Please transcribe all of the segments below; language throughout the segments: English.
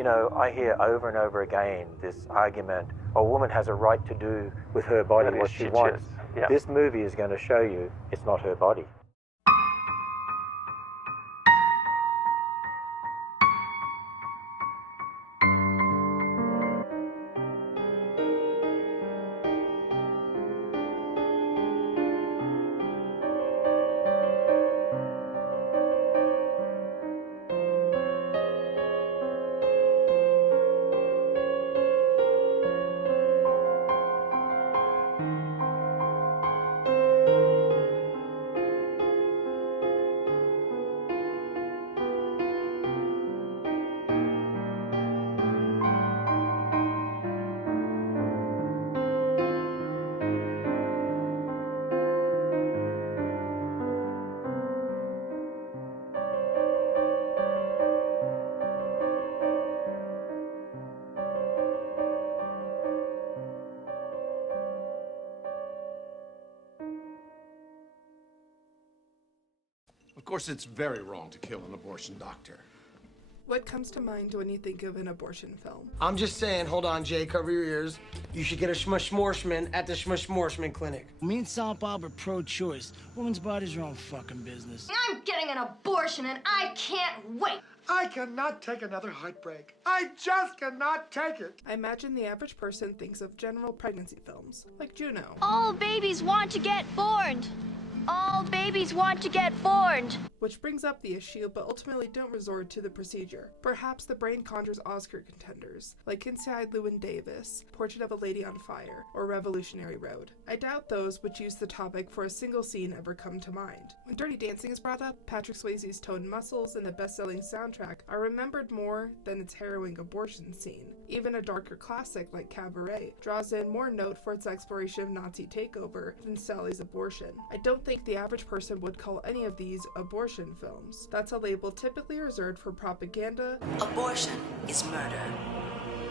You know, I hear over and over again this argument, a woman has a right to do with her body what she wants. Yeah. This movie is going to show you it's not her body. Of course, it's very wrong to kill an abortion doctor. What comes to mind when you think of an abortion film? I'm just saying, hold on, Jay, cover your ears. You should get a shmushmorshman at the shmushmorshman clinic. Me and Sal Bob are pro-choice. Women's bodies are own fucking business. I'm getting an abortion and I can't wait. I cannot take another heartbreak. I just cannot take it. I imagine the average person thinks of general pregnancy films, like Juno. All babies want to get born. All babies want to get born. Which brings up the issue, but ultimately don't resort to the procedure. Perhaps the brain conjures Oscar contenders, like Inside Llewyn Davis, Portrait of a Lady on Fire, or Revolutionary Road. I doubt those which use the topic for a single scene ever come to mind. When Dirty Dancing is brought up, Patrick Swayze's toned muscles and the best-selling soundtrack are remembered more than its harrowing abortion scene. Even a darker classic like Cabaret draws in more note for its exploration of Nazi takeover than Sally's abortion. I don't think the average person would call any of these abortion films. That's a label typically reserved for propaganda. Abortion is murder.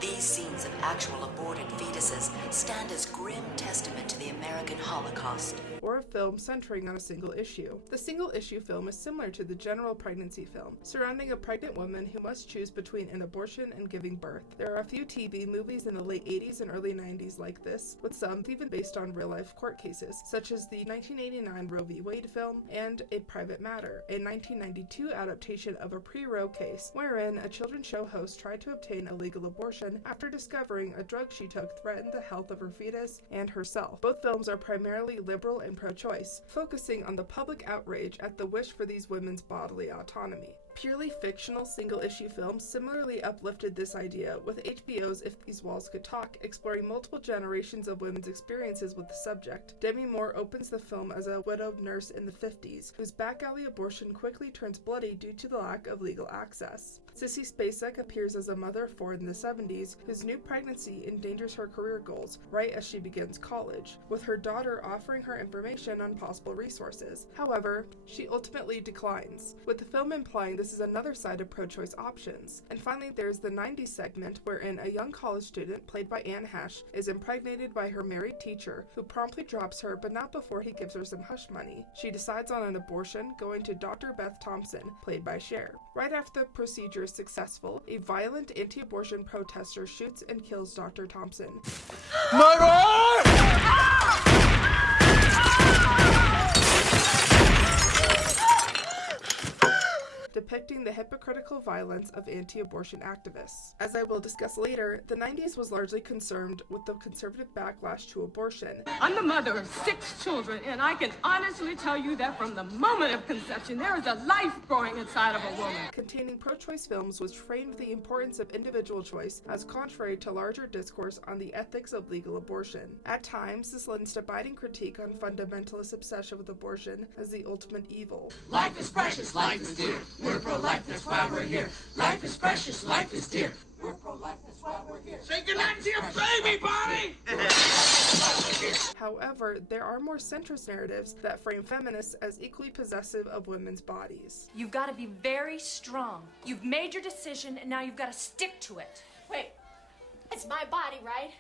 These scenes of actual aborted fetuses stand as grim testament to the American Holocaust. Or a film centering on a single issue. The single issue film is similar to the general pregnancy film, surrounding a pregnant woman who must choose between an abortion and giving birth. There are a few TV movies in the late 80s and early 90s like this, with some even based on real-life court cases, such as the 1989 Roe v. Wade film and A Private Matter, a 1992 adaptation of a pre-Roe case, wherein a children's show host tried to obtain a legal abortion after discovering a drug she took threatened the health of her fetus and herself. Both films are primarily liberal and pro-choice, focusing on the public outrage at the wish for these women's bodily autonomy. Purely fictional single-issue films similarly uplifted this idea, with HBO's If These Walls Could Talk exploring multiple generations of women's experiences with the subject. Demi Moore opens the film as a widowed nurse in the 50s, whose back-alley abortion quickly turns bloody due to the lack of legal access. Sissy Spacek appears as a mother of four in the 70s, whose new pregnancy endangers her career goals right as she begins college, with her daughter offering her information on possible resources. However, she ultimately declines, with the film implying this is another side of pro-choice options. And finally, there's the 90s segment wherein a young college student, played by Anne Hesh, is impregnated by her married teacher, who promptly drops her, but not before he gives her some hush money. She decides on an abortion, going to Dr. Beth Thompson, played by Cher. Right after the procedure is successful, a violent anti-abortion protester shoots and kills Dr. Thompson. Depicting the hypocritical violence of anti-abortion activists. As I will discuss later, the 90s was largely concerned with the conservative backlash to abortion. I'm the mother of 6 children, and I can honestly tell you that from the moment of conception, there is a life growing inside of a woman. Containing pro-choice films which framed the importance of individual choice as contrary to larger discourse on the ethics of legal abortion. At times, this lends to biting critique on fundamentalist obsession with abortion as the ultimate evil. Life is precious, life is dear. We're pro-life, that's why we're here. Life is precious, life is dear. We're pro-life, that's why we're here. Say goodnight to your baby, Bonnie! However, there are more centrist narratives that frame feminists as equally possessive of women's bodies. You've got to be very strong. You've made your decision, and now you've got to stick to it. Wait, it's my body, right?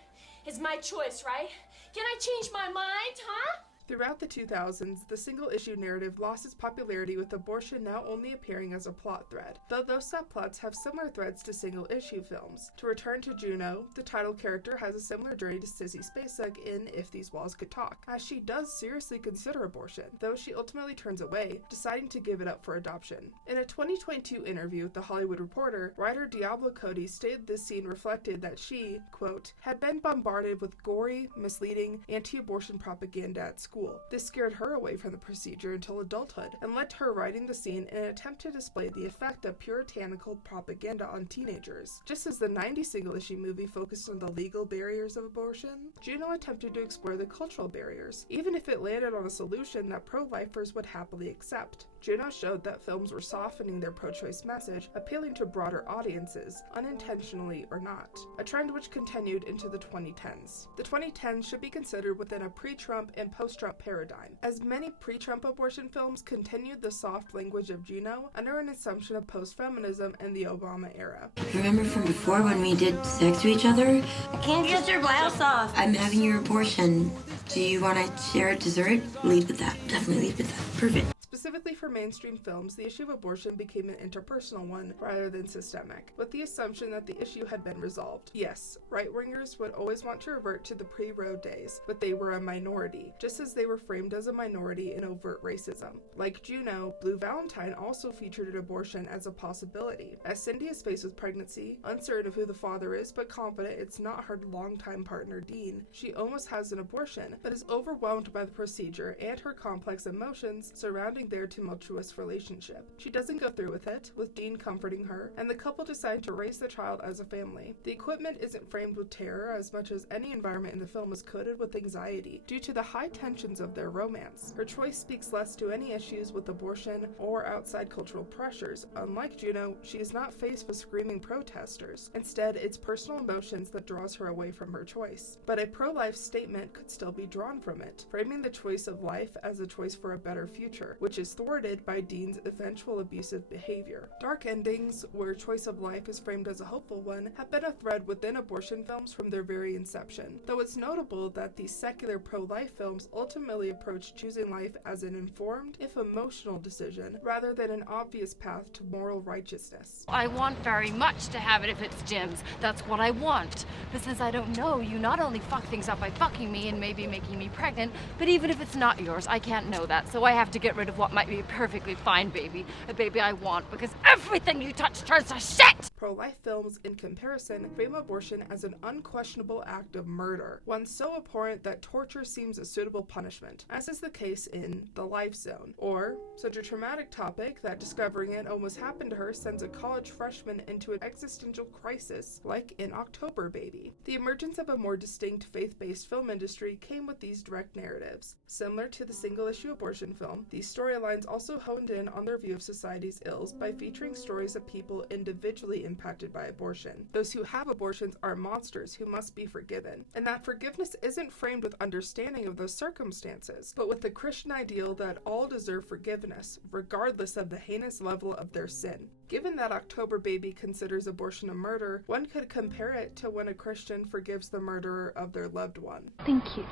It's my choice, right? Can I change my mind, huh? Throughout the 2000s, the single-issue narrative lost its popularity, with abortion now only appearing as a plot thread, though those subplots have similar threads to single-issue films. To return to Juno, the title character has a similar journey to Sissy Spacek in If These Walls Could Talk, as she does seriously consider abortion, though she ultimately turns away, deciding to give it up for adoption. In a 2022 interview with The Hollywood Reporter, writer Diablo Cody stated this scene reflected that she, quote, had been bombarded with gory, misleading, anti-abortion propaganda at school. This scared her away from the procedure until adulthood, and led to her writing the scene in an attempt to display the effect of puritanical propaganda on teenagers. Just as the 90s single-issue movie focused on the legal barriers of abortion, Juno attempted to explore the cultural barriers, even if it landed on a solution that pro-lifers would happily accept. Juno showed that films were softening their pro-choice message, appealing to broader audiences, unintentionally or not, a trend which continued into the 2010s. The 2010s should be considered within a pre-Trump and post-Trump paradigm, as many pre-Trump abortion films continued the soft language of Juno under an assumption of post-feminism in the Obama era. Remember from before when we did sex to each other? I can't get your blouse off. I'm having your abortion. Do you want to share a dessert? Lead with that. Definitely lead with that. Perfect. Specifically for mainstream films, the issue of abortion became an interpersonal one rather than systemic, with the assumption that the issue had been resolved. Yes, right-wingers would always want to revert to the pre-Roe days, but they were a minority, just as they were framed as a minority in overt racism. Like Juno, Blue Valentine also featured abortion as a possibility. As Cindy is faced with pregnancy, uncertain of who the father is, but confident it's not her longtime partner Dean, she almost has an abortion, but is overwhelmed by the procedure and her complex emotions surrounding their tumultuous relationship. She doesn't go through with it, with Dean comforting her, and the couple decide to raise the child as a family. The equipment isn't framed with terror as much as any environment in the film is coated with anxiety due to the high tensions of their romance. Her choice speaks less to any issues with abortion or outside cultural pressures. Unlike Juno, she is not faced with screaming protesters. Instead, it's personal emotions that draws her away from her choice. But a pro-life statement could still be drawn from it, framing the choice of life as a choice for a better future, which is thwarted by Dean's eventual abusive behavior. Dark endings, where choice of life is framed as a hopeful one, have been a thread within abortion films from their very inception, though it's notable that these secular pro-life films ultimately approach choosing life as an informed, if emotional decision, rather than an obvious path to moral righteousness. I want very much to have it if it's Jim's. That's what I want. But since I don't know, you not only fuck things up by fucking me and maybe making me pregnant, but even if it's not yours, I can't know that, so I have to get rid of what might be a perfectly fine baby, a baby I want, because everything you touch turns to shit! Pro-life films, in comparison, frame abortion as an unquestionable act of murder, one so abhorrent that torture seems a suitable punishment, as is the case in The Life Zone, or such a traumatic topic that discovering it almost happened to her sends a college freshman into an existential crisis, like in October Baby. The emergence of a more distinct faith-based film industry came with these direct narratives. Similar to the single-issue abortion film, these storylines also honed in on their view of society's ills by featuring stories of people individually impacted by abortion. Those who have abortions are monsters who must be forgiven, and that forgiveness isn't framed with understanding of those circumstances, but with the Christian ideal that all deserve forgiveness, regardless of the heinous level of their sin. Given that October Baby considers abortion a murder, one could compare it to when a Christian forgives the murderer of their loved one. Thank you.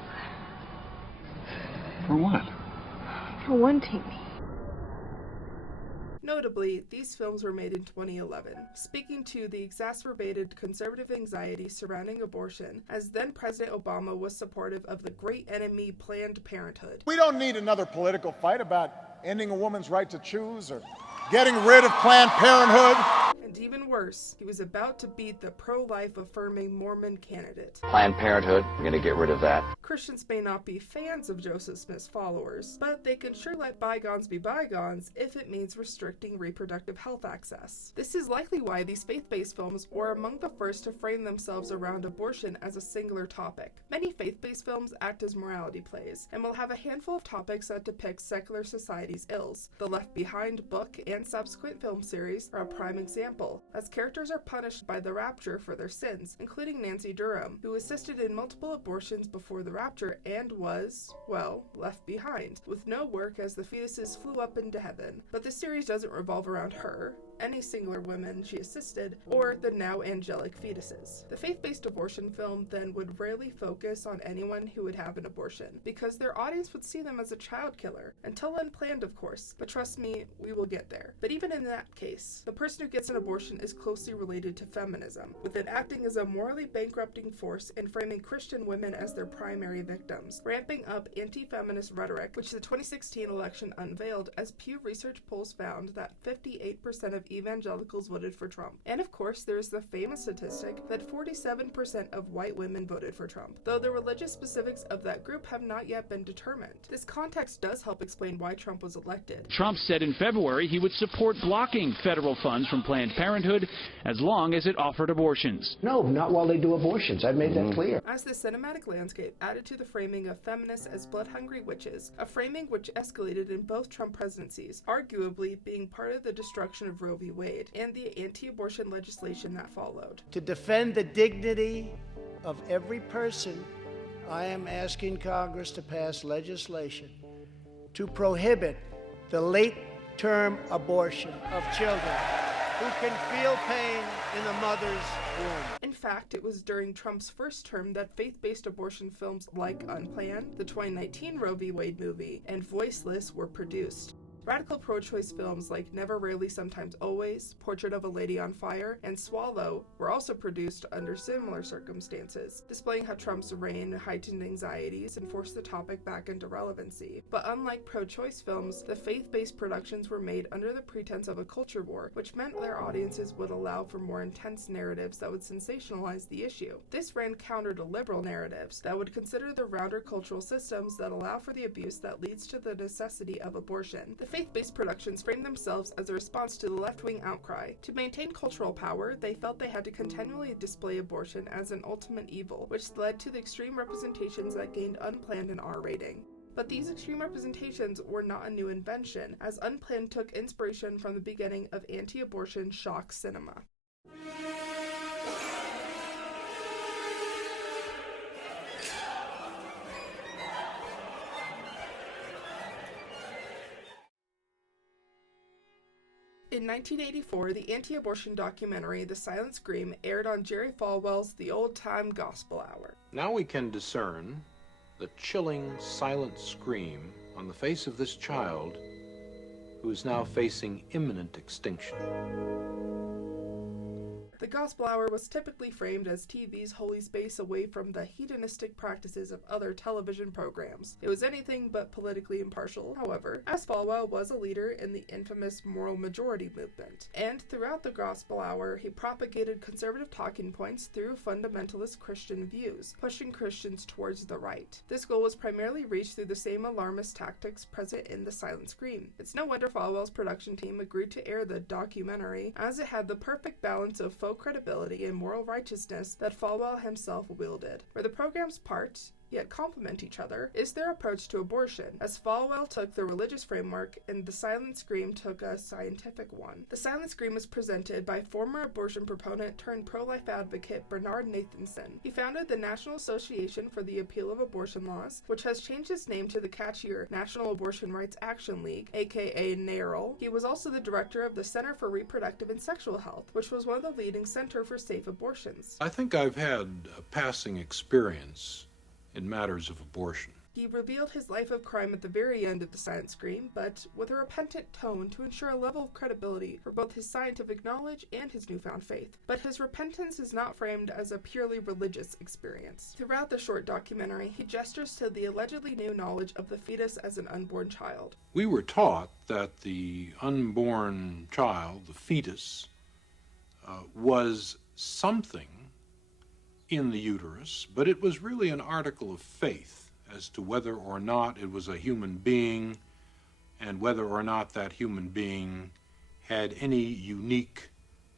For what? For wanting me. Notably, these films were made in 2011, speaking to the exacerbated conservative anxiety surrounding abortion, as then-President Obama was supportive of the great enemy Planned Parenthood. We don't need another political fight about ending a woman's right to choose or getting rid of Planned Parenthood. And even worse, he was about to beat the pro-life affirming Mormon candidate. Planned Parenthood, we're gonna get rid of that. Christians may not be fans of Joseph Smith's followers, but they can sure let bygones be bygones if it means restricting reproductive health access. This is likely why these faith-based films were among the first to frame themselves around abortion as a singular topic. Many faith-based films act as morality plays, and will have a handful of topics that depict secular society's ills. The Left Behind book and subsequent film series are a prime example, as characters are punished by the rapture for their sins, including Nancy Durham, who assisted in multiple abortions before the rapture and was, well, left behind, with no work as the fetuses flew up into heaven. But the series doesn't revolve around her. any singular women she assisted, or the now angelic fetuses. The faith-based abortion film then would rarely focus on anyone who would have an abortion, because their audience would see them as a child killer, until unplanned of course, but trust me, we will get there. But even in that case, the person who gets an abortion is closely related to feminism, with it acting as a morally bankrupting force and framing Christian women as their primary victims, ramping up anti-feminist rhetoric, which the 2016 election unveiled as Pew Research polls found that 58% of evangelicals voted for Trump. And of course, there is the famous statistic that 47% of white women voted for Trump, though the religious specifics of that group have not yet been determined. This context does help explain why Trump was elected. Trump said in February he would support blocking federal funds from Planned Parenthood as long as it offered abortions. No, not while they do abortions. I've made that clear. As the cinematic landscape added to the framing of feminists as blood-hungry witches, a framing which escalated in both Trump presidencies, arguably being part of the destruction of Roe v. Wade and the anti-abortion legislation that followed. To defend the dignity of every person, I am asking Congress to pass legislation to prohibit the late-term abortion of children who can feel pain in the mother's womb. In fact, it was during Trump's first term that faith-based abortion films like Unplanned, the 2019 Roe v. Wade movie, and Voiceless were produced. Radical pro-choice films like Never, Rarely, Sometimes, Always, Portrait of a Lady on Fire, and Swallow were also produced under similar circumstances, displaying how Trump's reign heightened anxieties and forced the topic back into relevancy. But unlike pro-choice films, the faith-based productions were made under the pretense of a culture war, which meant their audiences would allow for more intense narratives that would sensationalize the issue. This ran counter to liberal narratives that would consider the rounder cultural systems that allow for the abuse that leads to the necessity of abortion. The faith-based productions framed themselves as a response to the left-wing outcry. To maintain cultural power, they felt they had to continually display abortion as an ultimate evil, which led to the extreme representations that gained Unplanned an R rating. But these extreme representations were not a new invention, as Unplanned took inspiration from the beginning of anti-abortion shock cinema. In 1984, the anti-abortion documentary The Silent Scream aired on Jerry Falwell's The Old Time Gospel Hour. Now we can discern the chilling silent scream on the face of this child who is now facing imminent extinction. The Gospel Hour was typically framed as TV's holy space away from the hedonistic practices of other television programs. It was anything but politically impartial, however, as Falwell was a leader in the infamous moral majority movement. And throughout the Gospel Hour, he propagated conservative talking points through fundamentalist Christian views, pushing Christians towards the right. This goal was primarily reached through the same alarmist tactics present in The Silent Scream. It's no wonder Falwell's production team agreed to air the documentary, as it had the perfect balance of faux credibility and moral righteousness that Falwell himself wielded. For the program's part, yet complement each other, is their approach to abortion, as Falwell took the religious framework and The Silent Scream took a scientific one. The Silent Scream was presented by former abortion proponent turned pro-life advocate Bernard Nathanson. He founded the National Association for the Appeal of Abortion Laws, which has changed its name to the catchier National Abortion Rights Action League, aka NARAL. He was also the director of the Center for Reproductive and Sexual Health, which was one of the leading center for safe abortions. I think I've had a passing experience in matters of abortion. He revealed his life of crime at the very end of The Silent Scream, but with a repentant tone to ensure a level of credibility for both his scientific knowledge and his newfound faith. But his repentance is not framed as a purely religious experience. Throughout the short documentary, he gestures to the allegedly new knowledge of the fetus as an unborn child. We were taught that the unborn child, the fetus, was something in the uterus, but it was really an article of faith as to whether or not it was a human being and whether or not that human being had any unique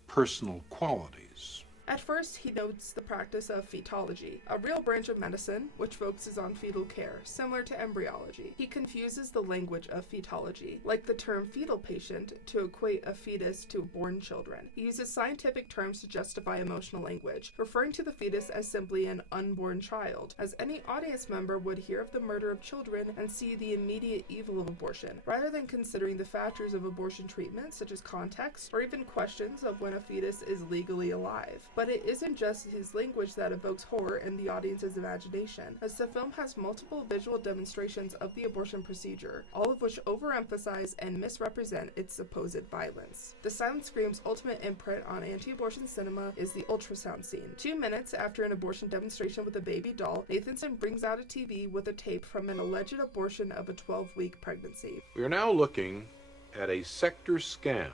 personal qualities. At first, he notes the practice of fetology, a real branch of medicine which focuses on fetal care, similar to embryology. He confuses the language of fetology, like the term fetal patient, to equate a fetus to born children. He uses scientific terms to justify emotional language, referring to the fetus as simply an unborn child, as any audience member would hear of the murder of children and see the immediate evil of abortion, rather than considering the factors of abortion treatment, such as context, or even questions of when a fetus is legally alive. But it isn't just his language that evokes horror in the audience's imagination, as the film has multiple visual demonstrations of the abortion procedure, all of which overemphasize and misrepresent its supposed violence. The silent scream's ultimate imprint on anti-abortion cinema is the ultrasound scene. 2 minutes after an abortion demonstration with a baby doll, Nathanson brings out a TV with a tape from an alleged abortion of a 12-week pregnancy. We are now looking at a sector scan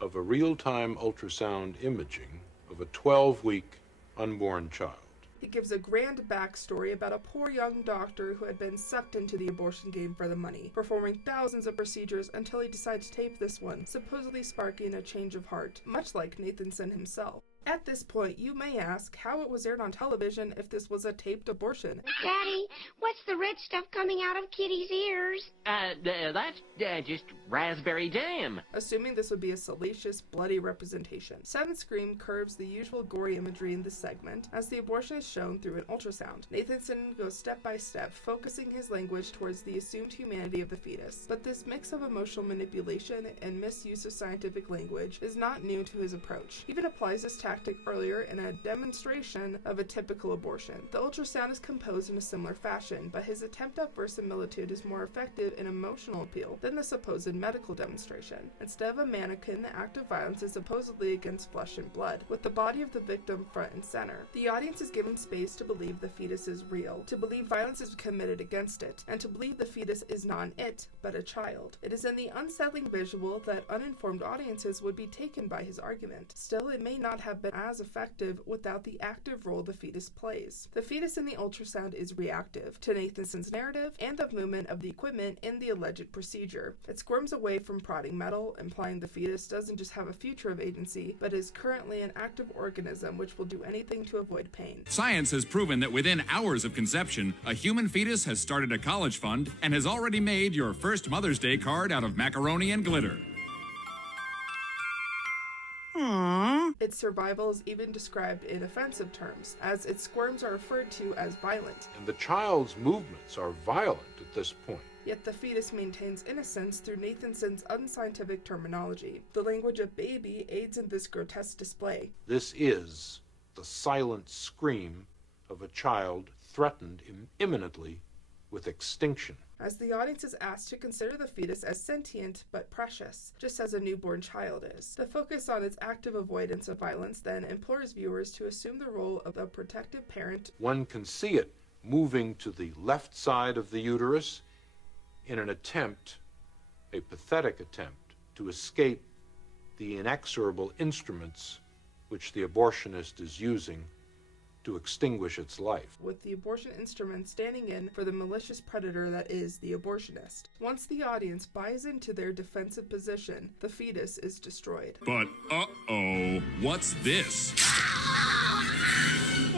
of a real-time ultrasound imaging of a 12-week unborn child. He gives a grand backstory about a poor young doctor who had been sucked into the abortion game for the money, performing thousands of procedures until he decided to tape this one, supposedly sparking a change of heart, much like Nathanson himself. At this point, you may ask how it was aired on television if this was a taped abortion. Daddy, what's the red stuff coming out of Kitty's ears? That's just raspberry jam. Assuming this would be a salacious, bloody representation. Seventh Scream curves the usual gory imagery in this segment, as the abortion is shown through an ultrasound. Nathanson goes step by step, focusing his language towards the assumed humanity of the fetus. But this mix of emotional manipulation and misuse of scientific language is not new to his approach. He even applies this tactic earlier in a demonstration of a typical abortion. The ultrasound is composed in a similar fashion, but his attempt at verisimilitude is more effective in emotional appeal than the supposed medical demonstration. Instead of a mannequin, the act of violence is supposedly against flesh and blood, with the body of the victim front and center. The audience is given space to believe the fetus is real, to believe violence is committed against it, and to believe the fetus is not an it, but a child. It is in the unsettling visual that uninformed audiences would be taken by his argument. Still, it may not have been as effective without the active role the fetus plays. The fetus in the ultrasound is reactive to Nathanson's narrative and the movement of the equipment in the alleged procedure. It squirms away from prodding metal, implying the fetus doesn't just have a future of agency, but is currently an active organism which will do anything to avoid pain. Science has proven that within hours of conception, a human fetus has started a college fund and has already made your first Mother's Day card out of macaroni and glitter. Its survival is even described in offensive terms, as its squirms are referred to as violent. And the child's movements are violent at this point. Yet the fetus maintains innocence through Nathanson's unscientific terminology. The language of baby aids in this grotesque display. This is the silent scream of a child threatened imminently with extinction. As the audience is asked to consider the fetus as sentient but precious, just as a newborn child is. The focus on its active avoidance of violence then implores viewers to assume the role of a protective parent. One can see it moving to the left side of the uterus in an attempt, a pathetic attempt, to escape the inexorable instruments which the abortionist is using to extinguish its life. With the abortion instrument standing in for the malicious predator that is the abortionist. Once the audience buys into their defensive position, the fetus is destroyed. But uh-oh, what's this?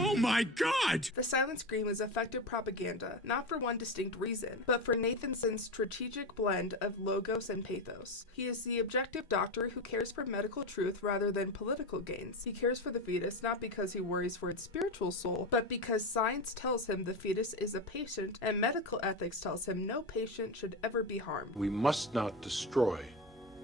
Oh my God! The silent scream is effective propaganda, not for one distinct reason, but for Nathanson's strategic blend of logos and pathos. He is the objective doctor who cares for medical truth rather than political gains. He cares for the fetus not because he worries for its spiritual soul, but because science tells him the fetus is a patient and medical ethics tells him no patient should ever be harmed. We must not destroy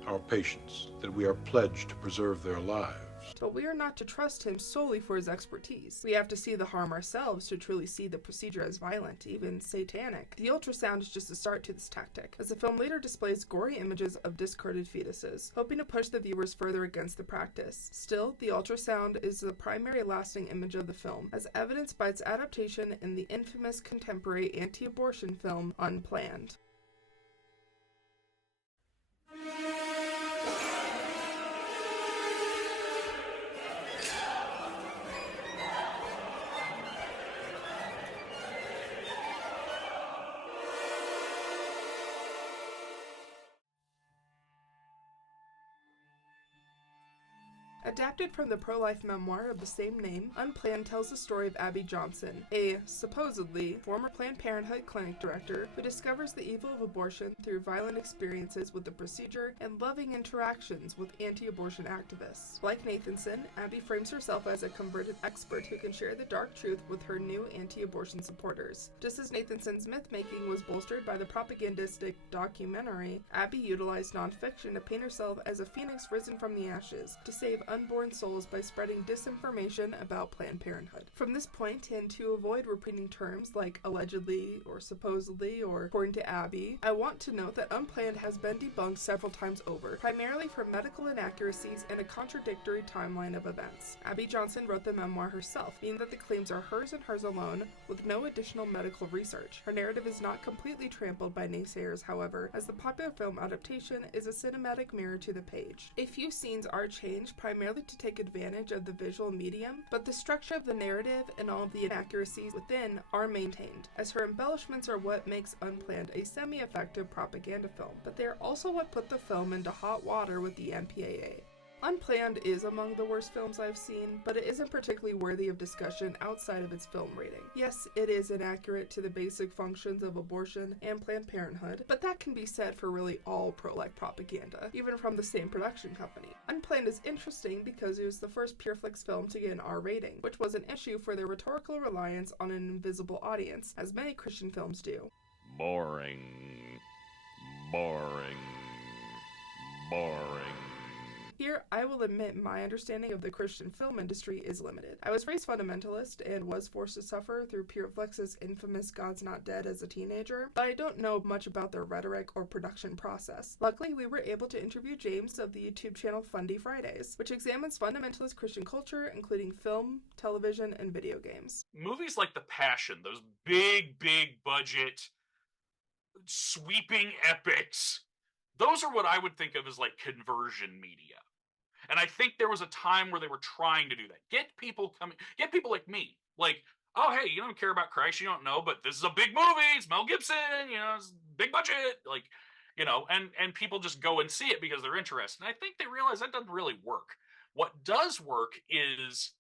our patients, that we are pledged to preserve their lives. But we are not to trust him solely for his expertise. We have to see the harm ourselves to truly see the procedure as violent, even satanic. The ultrasound is just a start to this tactic, as the film later displays gory images of discarded fetuses, hoping to push the viewers further against the practice. Still, the ultrasound is the primary lasting image of the film, as evidenced by its adaptation in the infamous contemporary anti-abortion film Unplanned. A Adapted from the pro-life memoir of the same name, Unplanned tells the story of Abby Johnson, a, supposedly, former Planned Parenthood clinic director who discovers the evil of abortion through violent experiences with the procedure and loving interactions with anti-abortion activists. Like Nathanson, Abby frames herself as a converted expert who can share the dark truth with her new anti-abortion supporters. Just as Nathanson's myth-making was bolstered by the propagandistic documentary, Abby utilized nonfiction to paint herself as a phoenix risen from the ashes, to save unborn souls by spreading disinformation about Planned Parenthood. From this point, and to avoid repeating terms like allegedly or supposedly or according to Abby, I want to note that Unplanned has been debunked several times over, primarily for medical inaccuracies and a contradictory timeline of events. Abby Johnson wrote the memoir herself, meaning that the claims are hers and hers alone, with no additional medical research. Her narrative is not completely trampled by naysayers, however, as the popular film adaptation is a cinematic mirror to the page. A few scenes are changed primarily to take advantage of the visual medium, but the structure of the narrative and all of the inaccuracies within are maintained, as her embellishments are what makes Unplanned a semi-effective propaganda film, but they are also what put the film into hot water with the MPAA. Unplanned is among the worst films I've seen, but it isn't particularly worthy of discussion outside of its film rating. Yes, it is inaccurate to the basic functions of abortion and Planned Parenthood, but that can be said for really all pro-life propaganda, even from the same production company. Unplanned is interesting because it was the first PureFlix film to get an R rating, which was an issue for their rhetorical reliance on an invisible audience, as many Christian films do. Boring. Boring. Boring. Here, I will admit my understanding of the Christian film industry is limited. I was raised fundamentalist and was forced to suffer through PureFlix's infamous God's Not Dead as a teenager, but I don't know much about their rhetoric or production process. Luckily, we were able to interview James of the YouTube channel Fundy Fridays, which examines fundamentalist Christian culture, including film, television, and video games. Movies like The Passion, those big budget, sweeping epics, those are what I would think of as like conversion media. And I think there was a time where they were trying to do that. Get people like me. Like, oh, hey, you don't care about Christ, you don't know, but this is a big movie, it's Mel Gibson, it's big budget, like, and people just go and see it because they're interested. And I think they realize that doesn't really work. What does work is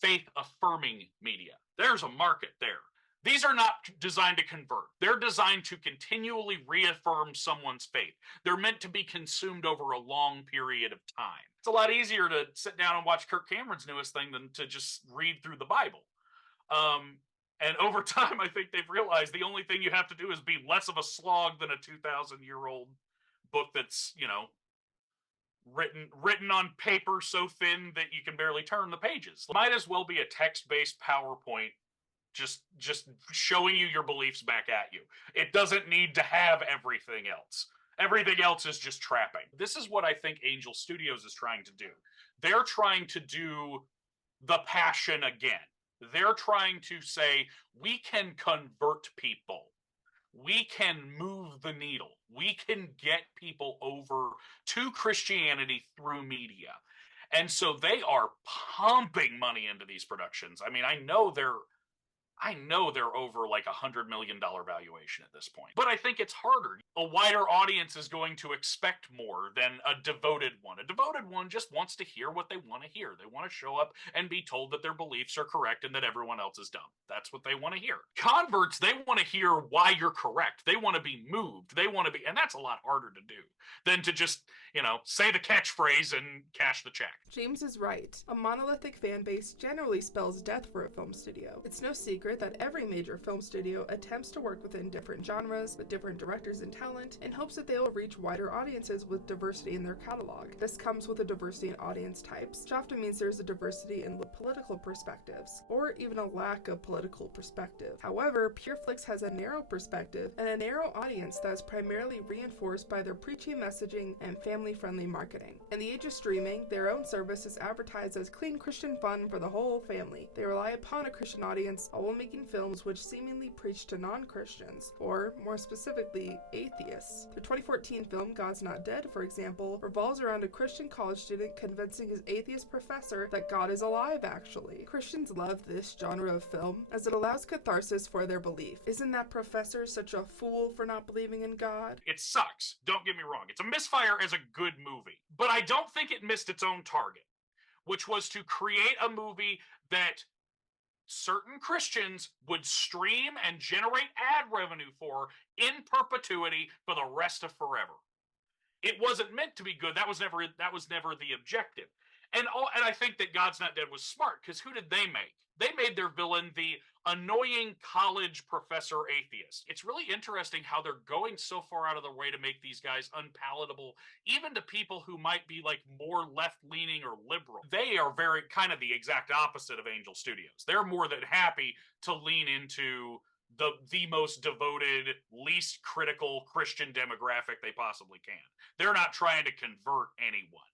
faith-affirming media. There's a market there. These are not designed to convert. They're designed to continually reaffirm someone's faith. They're meant to be consumed over a long period of time. It's a lot easier to sit down and watch Kirk Cameron's newest thing than to just read through the Bible. And over time, I think they've realized the only thing you have to do is be less of a slog than a 2,000-year-old book that's, written on paper so thin that you can barely turn the pages. Might as well be a text-based PowerPoint just showing you your beliefs back at you. It doesn't need to have everything else. Everything else is just trapping. This is what I think Angel Studios is trying to do. They're trying to do The Passion again. They're trying to say, we can convert people. We can move the needle. We can get people over to Christianity through media. And so they are pumping money into these productions. I mean, I know they're over like $100 million valuation at this point. But I think it's harder. A wider audience is going to expect more than a devoted one. A devoted one just wants to hear what they want to hear. They want to show up and be told that their beliefs are correct and that everyone else is dumb. That's what they want to hear. Converts, they want to hear why you're correct. They want to be moved. And that's a lot harder to do than to just, say the catchphrase and cash the check. James is right. A monolithic fan base generally spells death for a film studio. It's no secret that every major film studio attempts to work within different genres with different directors and talent in hopes that they will reach wider audiences with diversity in their catalog. This comes with a diversity in audience types, which often means there's a diversity in political perspectives, or even a lack of political perspective. However, PureFlix has a narrow perspective and a narrow audience that is primarily reinforced by their preachy messaging and family-friendly marketing. In the age of streaming, their own service is advertised as clean Christian fun for the whole family. They rely upon a Christian audience, all while making films which seemingly preach to non-Christians, or more specifically, atheists. The 2014 film God's Not Dead, for example, revolves around a Christian college student convincing his atheist professor that God is alive, actually. Christians love this genre of film, as it allows catharsis for their belief. Isn't that professor such a fool for not believing in God? It sucks, don't get me wrong. It's a misfire as a good movie, but I don't think it missed its own target. which was to create a movie that certain Christians would stream and generate ad revenue for in perpetuity for the rest of forever. It wasn't meant to be good. That was never the objective. And I think that God's Not Dead was smart, because who did they make? They made their villain the annoying college professor atheist. It's really interesting how they're going so far out of their way to make these guys unpalatable, even to people who might be like more left-leaning or liberal. They are very kind of the exact opposite of Angel Studios. They're more than happy to lean into the most devoted, least critical Christian demographic they possibly can. They're not trying to convert anyone.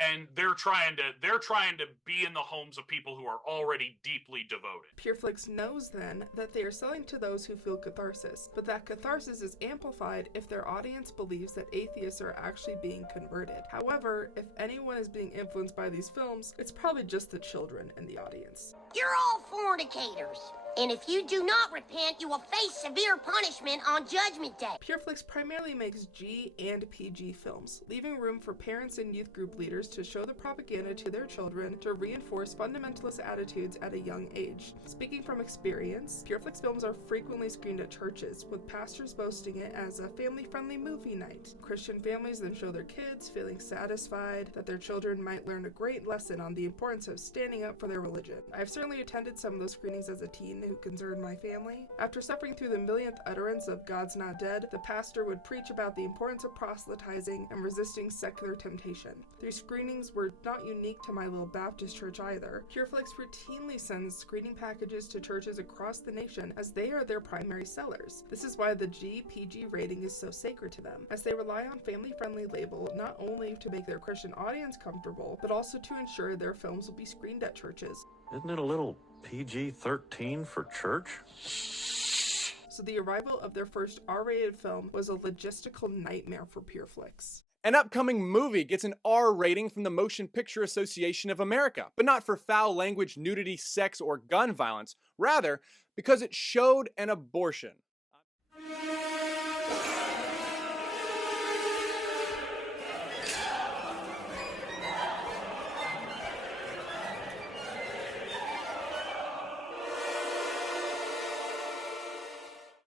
And they're trying to be in the homes of people who are already deeply devoted. PureFlix knows then that they are selling to those who feel catharsis, but that catharsis is amplified if their audience believes that atheists are actually being converted. However, if anyone is being influenced by these films, it's probably just the children in the audience. You're all fornicators. And if you do not repent, you will face severe punishment on Judgment Day. PureFlix primarily makes G and PG films, leaving room for parents and youth group leaders to show the propaganda to their children to reinforce fundamentalist attitudes at a young age. Speaking from experience, PureFlix films are frequently screened at churches, with pastors boasting it as a family-friendly movie night. Christian families then show their kids, feeling satisfied that their children might learn a great lesson on the importance of standing up for their religion. I've certainly attended some of those screenings as a teen who concerned my family. After suffering through the millionth utterance of God's Not Dead, the pastor would preach about the importance of proselytizing and resisting secular temptation. These screenings were not unique to my little Baptist church either. PureFlix routinely sends screening packages to churches across the nation, as they are their primary sellers. This is why the G-PG rating is so sacred to them, as they rely on family-friendly label not only to make their Christian audience comfortable, but also to ensure their films will be screened at churches. Isn't it a little PG-13 for church? So the arrival of their first R-rated film was a logistical nightmare for PureFlix. An upcoming movie gets an R rating from the Motion Picture Association of America, but not for foul language, nudity, sex, or gun violence. Rather, because it showed an abortion.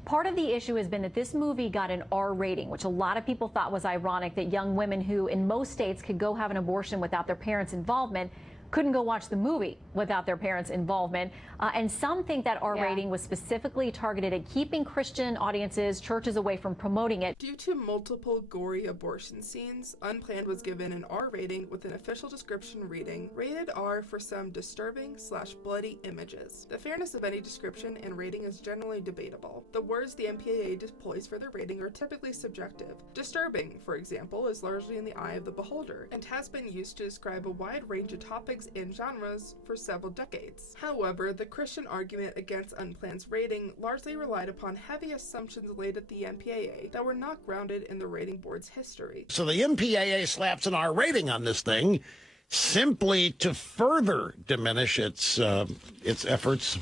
Part of the issue has been that this movie got an R rating, which a lot of people thought was ironic, that young women who in most states could go have an abortion without their parents' involvement couldn't go watch the movie without their parents' involvement. And some think that R rating was specifically targeted at keeping Christian audiences, churches away from promoting it. Due to multiple gory abortion scenes, Unplanned was given an R rating with an official description reading, rated R for some disturbing/bloody images. The fairness of any description and rating is generally debatable. The words the MPAA deploys for their rating are typically subjective. Disturbing, for example, is largely in the eye of the beholder, and has been used to describe a wide range of topics and genres for several decades. However, the Christian argument against Unplanned's rating largely relied upon heavy assumptions laid at the MPAA that were not grounded in the rating board's history. So the MPAA slaps an R rating on this thing simply to further diminish its efforts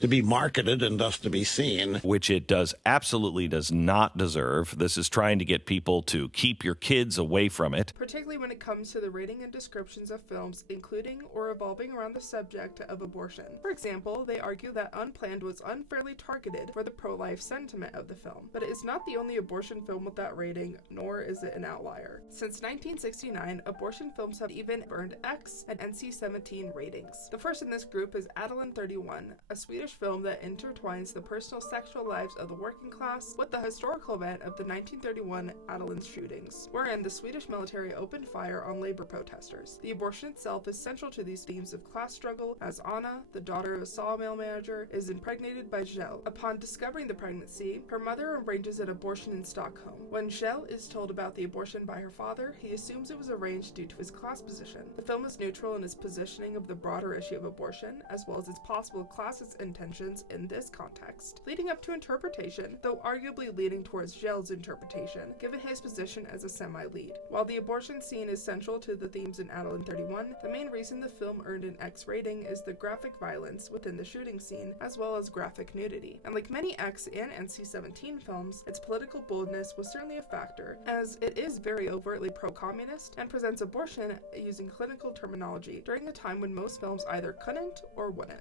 to be marketed and thus to be seen. Which it absolutely does not deserve. This is trying to get people to keep your kids away from it. Particularly when it comes to the rating and descriptions of films including or revolving around the subject of abortion. For example, they argue that Unplanned was unfairly targeted for the pro-life sentiment of the film, but it is not the only abortion film with that rating, nor is it an outlier. Since 1969, abortion films have even earned X and NC-17 ratings. The first in this group is Adeline 31, a Swedish film that intertwines the personal sexual lives of the working class with the historical event of the 1931 Adeline shootings, wherein the Swedish military opened fire on labor protesters. The abortion itself is central to these themes of class struggle, as Anna, the daughter of a sawmill manager, is impregnated by Kjell. Upon discovering the pregnancy, her mother arranges an abortion in Stockholm. When Kjell is told about the abortion by her father, he assumes it was arranged due to his class position. The film is neutral in its positioning of the broader issue of abortion, as well as its possible classist and intentions in this context, leading up to interpretation, though arguably leaning towards Gel's interpretation, given his position as a semi-lead. While the abortion scene is central to the themes in Adult 31, the main reason the film earned an X rating is the graphic violence within the shooting scene, as well as graphic nudity. And like many X and NC-17 films, its political boldness was certainly a factor, as it is very overtly pro-communist and presents abortion using clinical terminology during a time when most films either couldn't or wouldn't.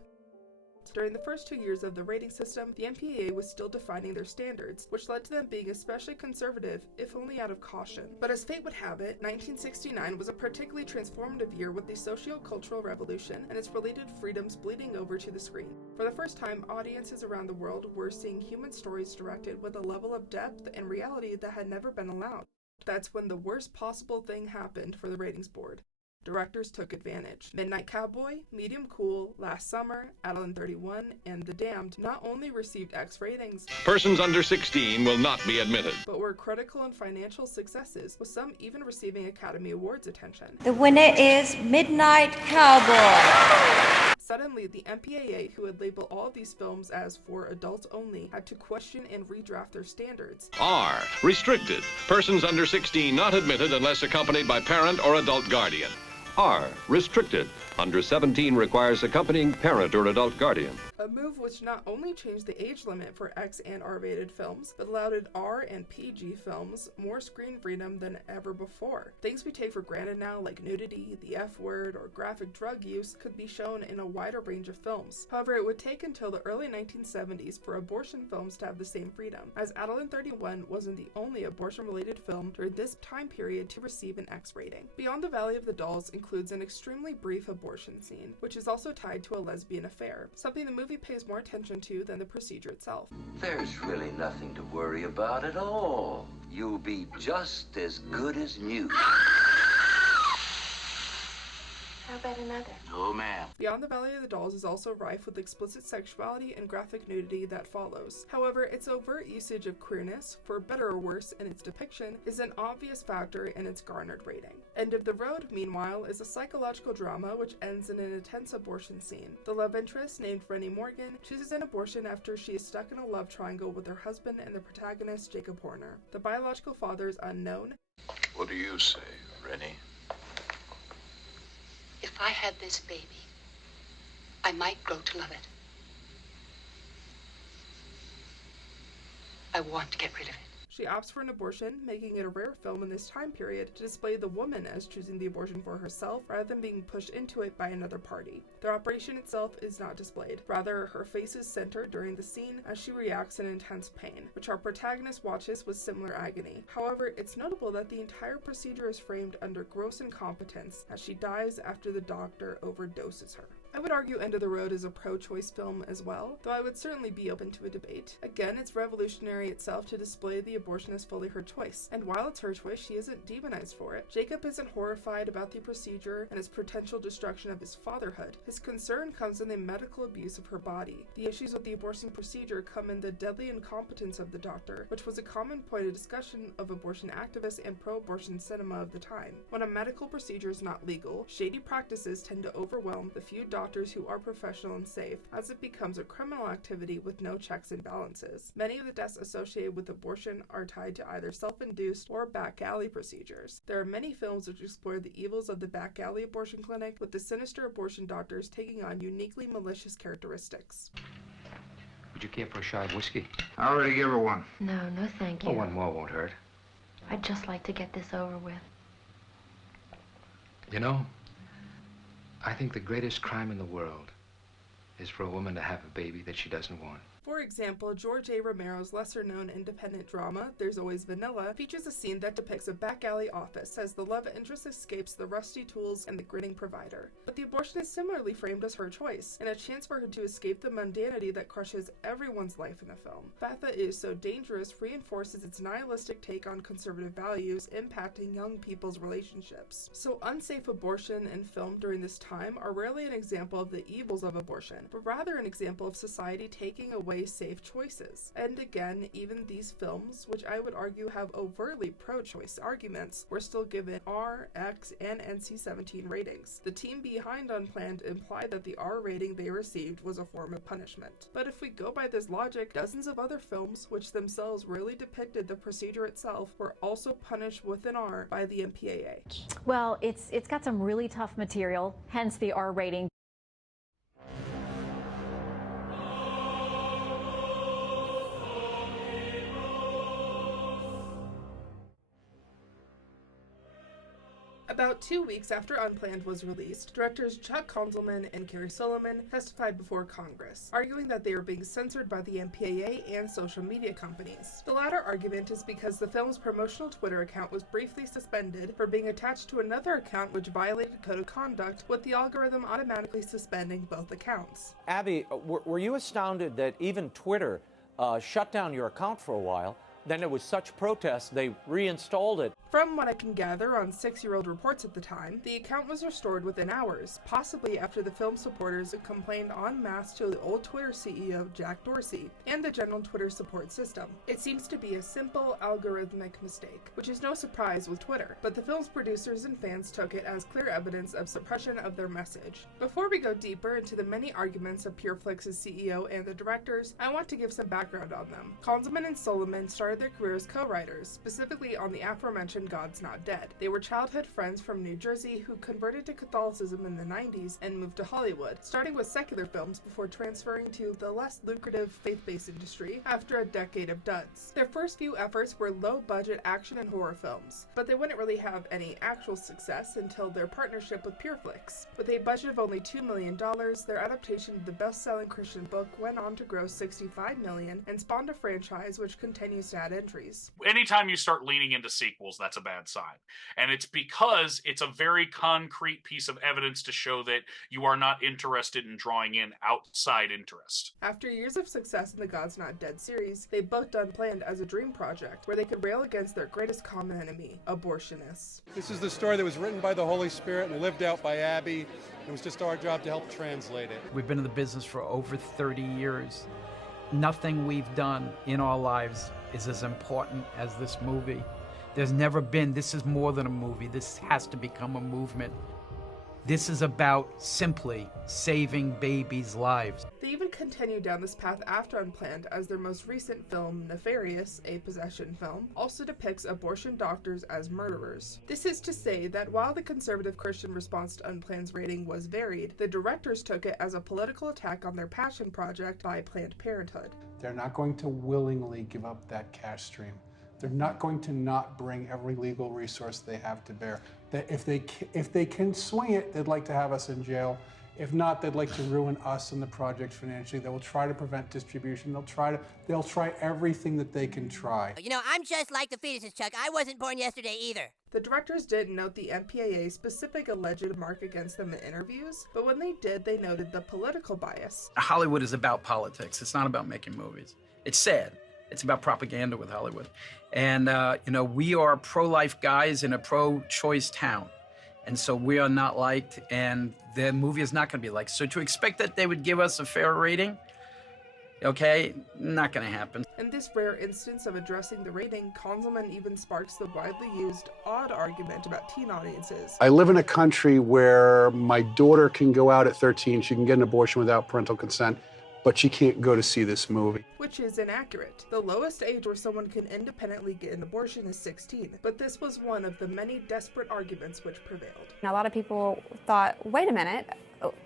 During the first 2 years of the rating system, the MPAA was still defining their standards, which led to them being especially conservative, if only out of caution. But as fate would have it, 1969 was a particularly transformative year with the socio-cultural revolution and its related freedoms bleeding over to the screen. For the first time, audiences around the world were seeing human stories directed with a level of depth and reality that had never been allowed. That's when the worst possible thing happened for the ratings board. Directors took advantage. Midnight Cowboy, Medium Cool, Last Summer, Adult 31, and The Damned not only received X ratings, persons under 16 will not be admitted, but were critical and financial successes, with some even receiving Academy Awards attention. The winner is Midnight Cowboy. Suddenly, the MPAA, who had labeled all of these films as for adults only, had to question and redraft their standards. R, restricted, persons under 16 not admitted unless accompanied by parent or adult guardian. R, restricted, under 17 requires accompanying parent or adult guardian. A move which not only changed the age limit for X and R-rated films, but allowed R and PG films more screen freedom than ever before. Things we take for granted now, like nudity, the F-word, or graphic drug use, could be shown in a wider range of films. However, it would take until the early 1970s for abortion films to have the same freedom, as Adult 31 wasn't the only abortion-related film during this time period to receive an X rating. Beyond the Valley of the Dolls includes an extremely brief abortion scene, which is also tied to a lesbian affair, something the movie pays more attention to than the procedure itself. There's really nothing to worry about at all. You'll be just as good as new. How about another? Oh, ma'am. Beyond the Valley of the Dolls is also rife with explicit sexuality and graphic nudity that follows. However, its overt usage of queerness, for better or worse in its depiction, is an obvious factor in its garnered rating. End of the Road, meanwhile, is a psychological drama which ends in an intense abortion scene. The love interest, named Rennie Morgan, chooses an abortion after she is stuck in a love triangle with her husband and the protagonist, Jacob Horner. The biological father is unknown. What do you say, Rennie? If I had this baby, I might grow to love it. I want to get rid of it. She opts for an abortion, making it a rare film in this time period to display the woman as choosing the abortion for herself rather than being pushed into it by another party. The operation itself is not displayed. Rather, her face is centered during the scene as she reacts in intense pain, which our protagonist watches with similar agony. However, it's notable that the entire procedure is framed under gross incompetence as she dies after the doctor overdoses her. I would argue End of the Road is a pro-choice film as well, though I would certainly be open to a debate. Again, it's revolutionary itself to display the abortion as fully her choice, and while it's her choice, she isn't demonized for it. Jacob isn't horrified about the procedure and its potential destruction of his fatherhood. His concern comes in the medical abuse of her body. The issues with the abortion procedure come in the deadly incompetence of the doctor, which was a common point of discussion of abortion activists and pro-abortion cinema of the time. When a medical procedure is not legal, shady practices tend to overwhelm the few doctors who are professional and safe, as it becomes a criminal activity with no checks and balances. Many of the deaths associated with abortion are tied to either self-induced or back alley procedures. There are many films which explore the evils of the back alley abortion clinic, with the sinister abortion doctors taking on uniquely malicious characteristics. Would you care for a shot of whiskey? I already gave her one. No, thank you. Oh, one more won't hurt. I'd just like to get this over with. You know, I think the greatest crime in the world is for a woman to have a baby that she doesn't want. For example, George A. Romero's lesser-known independent drama, There's Always Vanilla, features a scene that depicts a back alley office as the love interest escapes the rusty tools and the grinning provider. But the abortion is similarly framed as her choice, and a chance for her to escape the mundanity that crushes everyone's life in the film. The fact that it is so dangerous reinforces its nihilistic take on conservative values impacting young people's relationships. So unsafe abortion in film during this time are rarely an example of the evils of abortion, but rather an example of society taking away way safe choices. And again, even these films, which I would argue have overtly pro-choice arguments, were still given R, X, and NC-17 ratings. The team behind Unplanned implied that the R rating they received was a form of punishment. But if we go by this logic, dozens of other films, which themselves rarely depicted the procedure itself, were also punished with an R by the MPAA. Well, it's got some really tough material, hence the R rating. About 2 weeks after Unplanned was released, directors Chuck Konzelman and Kerry Solomon testified before Congress, arguing that they were being censored by the MPAA and social media companies. The latter argument is because the film's promotional Twitter account was briefly suspended for being attached to another account which violated code of conduct, with the algorithm automatically suspending both accounts. Abby, were you astounded that even Twitter shut down your account for a while? Then there was such protest, they reinstalled it. From what I can gather on 6-year-old reports at the time, the account was restored within hours, possibly after the film supporters complained en masse to the old Twitter CEO Jack Dorsey and the general Twitter support system. It seems to be a simple algorithmic mistake, which is no surprise with Twitter, but the film's producers and fans took it as clear evidence of suppression of their message. Before we go deeper into the many arguments of PureFlix's CEO and the directors, I want to give some background on them. Konzelman and Solomon started their career as co-writers, specifically on the aforementioned God's Not Dead. They were childhood friends from New Jersey who converted to Catholicism in the 90s and moved to Hollywood, starting with secular films before transferring to the less lucrative faith-based industry after a decade of duds. Their first few efforts were low-budget action and horror films, but they wouldn't really have any actual success until their partnership with PureFlix. With a budget of only $2 million, their adaptation of the best-selling Christian book went on to gross $65 million and spawned a franchise which continues to add entries. Anytime you start leaning into sequels, that's a bad sign. And it's because it's a very concrete piece of evidence to show that you are not interested in drawing in outside interest. After years of success in the God's Not Dead series, they booked Unplanned as a dream project where they could rail against their greatest common enemy, abortionists. This is the story that was written by the Holy Spirit and lived out by Abby. It was just our job to help translate it. We've been in the business for over 30 years. Nothing we've done in our lives is as important as this movie. There's never been, this is more than a movie. This has to become a movement. This is about simply saving babies' lives. They even continued down this path after Unplanned, as their most recent film, Nefarious, a possession film, also depicts abortion doctors as murderers. This is to say that while the conservative Christian response to Unplanned's rating was varied, the directors took it as a political attack on their passion project by Planned Parenthood. They're not going to willingly give up that cash stream. They're not going to not bring every legal resource they have to bear. That if they can swing it, they'd like to have us in jail. If not, they'd like to ruin us and the project financially. They will try to prevent distribution. They'll try everything that they can try. You know, I'm just like the fetuses, Chuck. I wasn't born yesterday either. The directors didn't note the MPAA's specific alleged mark against them in interviews, but when they did, they noted the political bias. Hollywood is about politics. It's not about making movies. It's sad. It's about propaganda with Hollywood. And, we are pro-life guys in a pro-choice town. And so we are not liked, and the movie is not going to be liked. So to expect that they would give us a fair rating, okay, not going to happen. In this rare instance of addressing the rating, Konzelman even sparks the widely used odd argument about teen audiences. I live in a country where my daughter can go out at 13, she can get an abortion without parental consent, but she can't go to see this movie. Which is inaccurate. The lowest age where someone can independently get an abortion is 16, but this was one of the many desperate arguments which prevailed. A lot of people thought, wait a minute,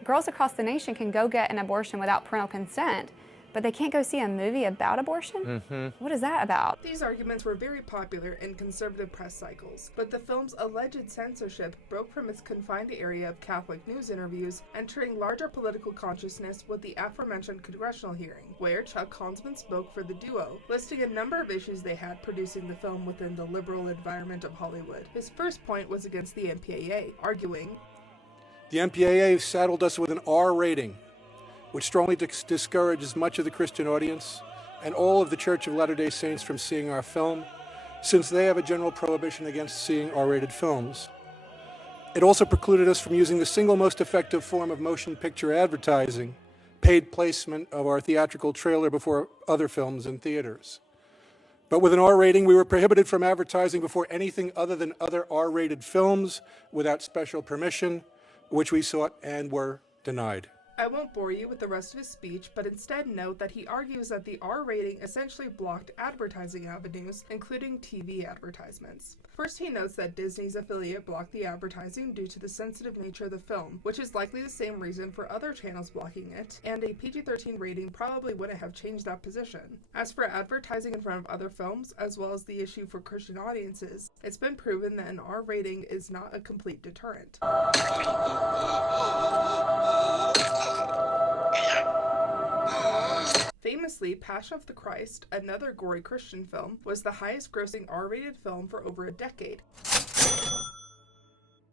girls across the nation can go get an abortion without parental consent, but they can't go see a movie about abortion? Mm-hmm. What is that about? These arguments were very popular in conservative press cycles, but the film's alleged censorship broke from its confined area of Catholic news interviews, entering larger political consciousness with the aforementioned Congressional hearing, where Chuck Konzelman spoke for the duo, listing a number of issues they had producing the film within the liberal environment of Hollywood. His first point was against the MPAA, arguing, The MPAA saddled us with an R rating, which strongly discourages much of the Christian audience and all of the Church of Latter-day Saints from seeing our film, since they have a general prohibition against seeing R-rated films. It also precluded us from using the single most effective form of motion picture advertising paid placement of our theatrical trailer before other films in theaters. But with an R rating, we were prohibited from advertising before anything other than other R-rated films without special permission, which we sought and were denied. I won't bore you with the rest of his speech, but instead note that he argues that the R rating essentially blocked advertising avenues, including TV advertisements. First, he notes that Disney's affiliate blocked the advertising due to the sensitive nature of the film, which is likely the same reason for other channels blocking it, and a PG-13 rating probably wouldn't have changed that position. As for advertising in front of other films, as well as the issue for Christian audiences, it's been proven that an R rating is not a complete deterrent. Famously, Passion of the Christ, another gory Christian film, was the highest-grossing R-rated film for over a decade.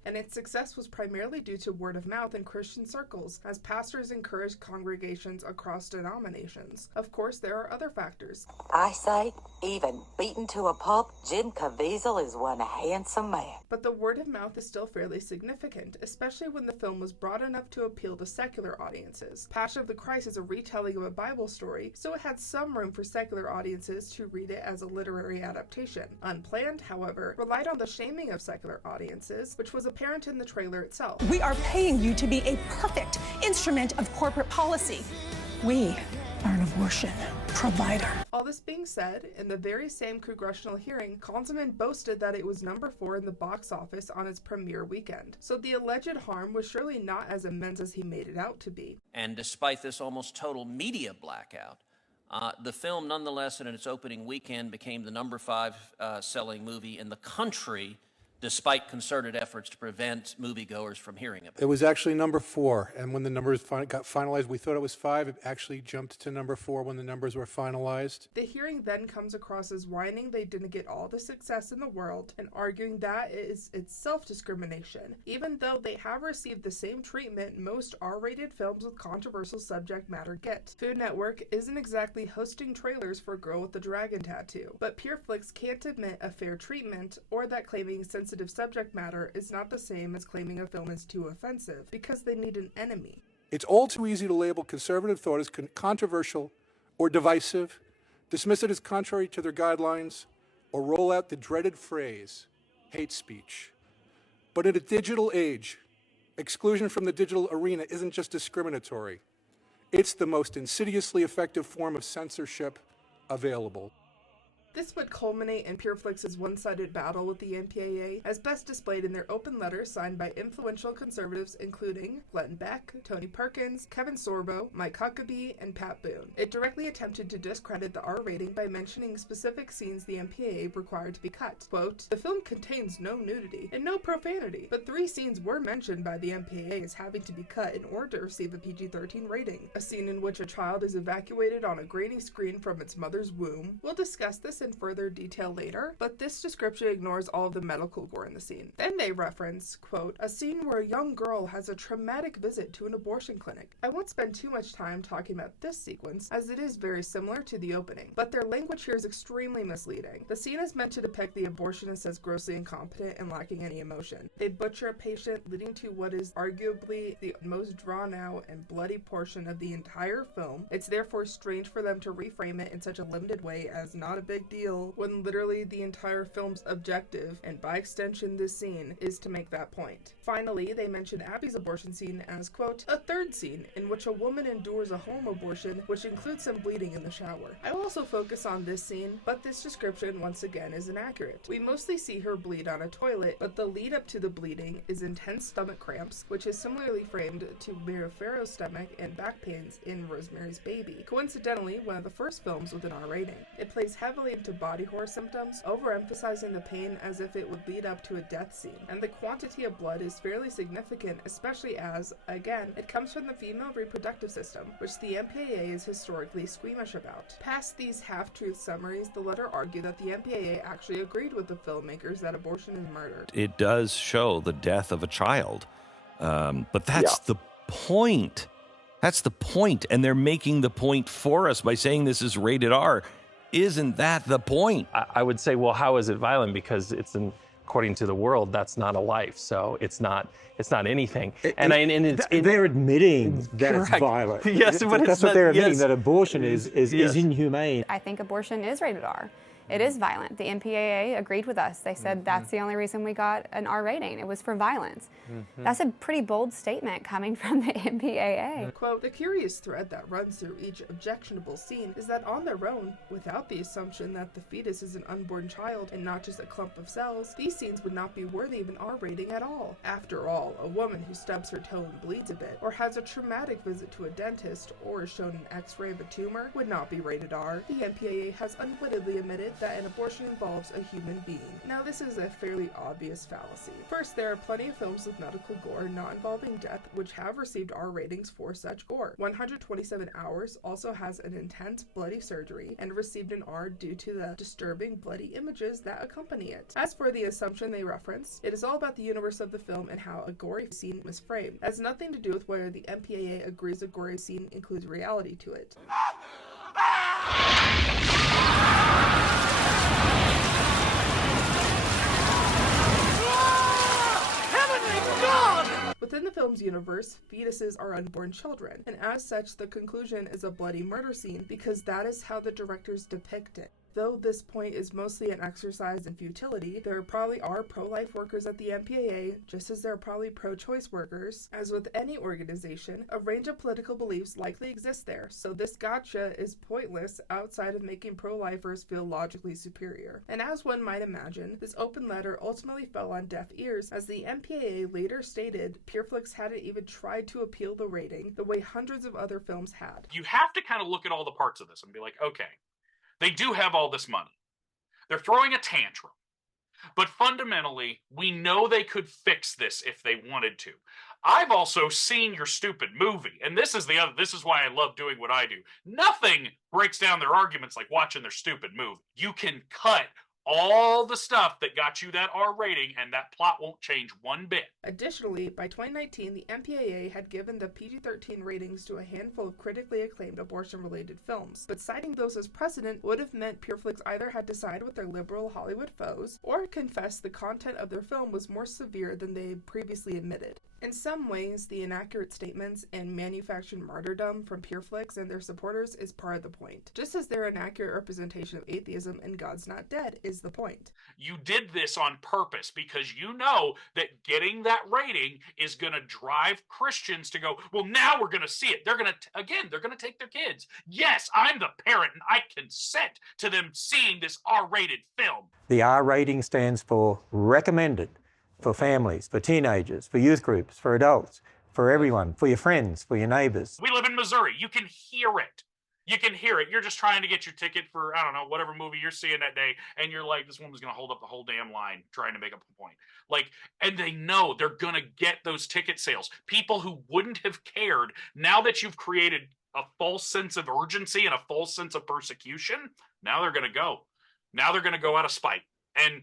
And its success was primarily due to word of mouth in Christian circles, as pastors encouraged congregations across denominations. Of course, there are other factors. I say, even beaten to a pulp, Jim Caviezel is one handsome man. But the word of mouth is still fairly significant, especially when the film was broad enough to appeal to secular audiences. Passion of the Christ is a retelling of a Bible story, so it had some room for secular audiences to read it as a literary adaptation. Unplanned, however, relied on the shaming of secular audiences, which was apparent in the trailer itself. We are paying you to be a perfect instrument of corporate policy. We are an abortion provider. All this being said, in the very same congressional hearing, Konzelman boasted that it was number 4 in the box office on its premiere weekend. So the alleged harm was surely not as immense as he made it out to be. And despite this almost total media blackout, the film nonetheless in its opening weekend became the number 5 selling movie in the country, despite concerted efforts to prevent moviegoers from hearing about it. It was actually number 4, and when the numbers got finalized, we thought it was 5. It actually jumped to number 4 when the numbers were finalized. The hearing then comes across as whining they didn't get all the success in the world and arguing that is itself discrimination, even though they have received the same treatment most R-rated films with controversial subject matter get. Food Network isn't exactly hosting trailers for Girl with the Dragon Tattoo, but PureFlix can't admit a fair treatment or that claiming sensitive subject matter is not the same as claiming a film is too offensive, because they need an enemy. It's all too easy to label conservative thought as controversial or divisive, dismiss it as contrary to their guidelines, or roll out the dreaded phrase, hate speech. But in a digital age, exclusion from the digital arena isn't just discriminatory. It's the most insidiously effective form of censorship available. This would culminate in PureFlix's one-sided battle with the MPAA, as best displayed in their open letter signed by influential conservatives including Glenn Beck, Tony Perkins, Kevin Sorbo, Mike Huckabee, and Pat Boone. It directly attempted to discredit the R rating by mentioning specific scenes the MPAA required to be cut. Quote, "The film contains no nudity and no profanity, but 3 scenes were mentioned by the MPAA as having to be cut in order to receive a PG-13 rating. A scene in which a child is evacuated on a grainy screen from its mother's womb. We'll discuss this in further detail later, but this description ignores all of the medical gore in the scene." Then they reference, quote, "a scene where a young girl has a traumatic visit to an abortion clinic." I won't spend too much time talking about this sequence, as it is very similar to the opening, but their language here is extremely misleading. The scene is meant to depict the abortionist as grossly incompetent and lacking any emotion. They butcher a patient, leading to what is arguably the most drawn out and bloody portion of the entire film. It's therefore strange for them to reframe it in such a limited way as not a big deal, when literally the entire film's objective, and by extension this scene, is to make that point. Finally, they mention Abby's abortion scene as, quote, "a third scene in which a woman endures a home abortion, which includes some bleeding in the shower." I will also focus on this scene, but this description once again is inaccurate. We mostly see her bleed on a toilet, but the lead up to the bleeding is intense stomach cramps, which is similarly framed to Mira Farrow's stomach and back pains in Rosemary's Baby, coincidentally one of the first films with an R rating. It plays heavily into body horror symptoms, overemphasizing the pain as if it would lead up to a death scene, and the quantity of blood is fairly significant, especially as, again, it comes from the female reproductive system, which the MPAA is historically squeamish about. Past these half-truth summaries, the letter argued that the MPAA actually agreed with the filmmakers that abortion is murder. It does show the death of a child, but that's the point. That's the point, and they're making the point for us by saying this is rated R. Isn't that the point? I would say, well, how is it violent? Because it's according to the world, that's not a life. So it's not anything. They're admitting that it's Correct. violent. Yes, but that's what they're admitting, yes. that abortion is inhumane. I think abortion is rated R. It is violent. The MPAA agreed with us. They said that's the only reason we got an R rating. It was for violence. That's a pretty bold statement coming from the MPAA. Quote, the curious thread that runs through each objectionable scene is that on their own, without the assumption that the fetus is an unborn child and not just a clump of cells, these scenes would not be worthy of an R rating at all. After all, a woman who stubs her toe and bleeds a bit, or has a traumatic visit to a dentist, or is shown an x-ray of a tumor, would not be rated R. The MPAA has unwittingly admitted that an abortion involves a human being. Now, this is a fairly obvious fallacy. First, there are plenty of films with medical gore not involving death which have received R ratings for such gore. 127 Hours also has an intense bloody surgery and received an R due to the disturbing bloody images that accompany it. As for the assumption they reference, it is all about the universe of the film and how a gory scene was framed. It has nothing to do with whether the MPAA agrees a gory scene includes reality to it. Within the film's universe, fetuses are unborn children, and as such, the conclusion is a bloody murder scene because that is how the directors depict it. Though this point is mostly an exercise in futility, there probably are pro-life workers at the MPAA, just as there are probably pro-choice workers. As with any organization, a range of political beliefs likely exist there, so this gotcha is pointless outside of making pro-lifers feel logically superior. And as one might imagine, this open letter ultimately fell on deaf ears, as the MPAA later stated PureFlix hadn't even tried to appeal the rating the way hundreds of other films had. You have to kind of look at all the parts of this and be like, okay, they do have all this money. They're throwing a tantrum. But fundamentally, we know they could fix this if they wanted to. I've also seen your stupid movie, and this is why I love doing what I do. Nothing breaks down their arguments like watching their stupid movie. You can cut all the stuff that got you that R rating, and that plot won't change one bit. Additionally, by 2019, the MPAA had given the PG-13 ratings to a handful of critically acclaimed abortion-related films, but citing those as precedent would have meant PureFlix either had to side with their liberal Hollywood foes, or confess the content of their film was more severe than they had previously admitted. In some ways, the inaccurate statements and manufactured martyrdom from PureFlix and their supporters is part of the point, just as their inaccurate representation of atheism and God's Not Dead is the point. You did this on purpose because you know that getting that rating is going to drive Christians to go, well, now we're going to see it. They're going to take their kids. Yes, I'm the parent and I consent to them seeing this R-rated film. The R rating stands for recommended. For families, for teenagers, for youth groups, for adults, for everyone, for your friends, for your neighbors. We live in Missouri. You can hear it. You can hear it. You're just trying to get your ticket for, I don't know, whatever movie you're seeing that day, and you're like, this woman's going to hold up the whole damn line trying to make a point. And they know they're going to get those ticket sales. People who wouldn't have cared, now that you've created a false sense of urgency and a false sense of persecution, now they're going to go. Now they're going to go out of spite. And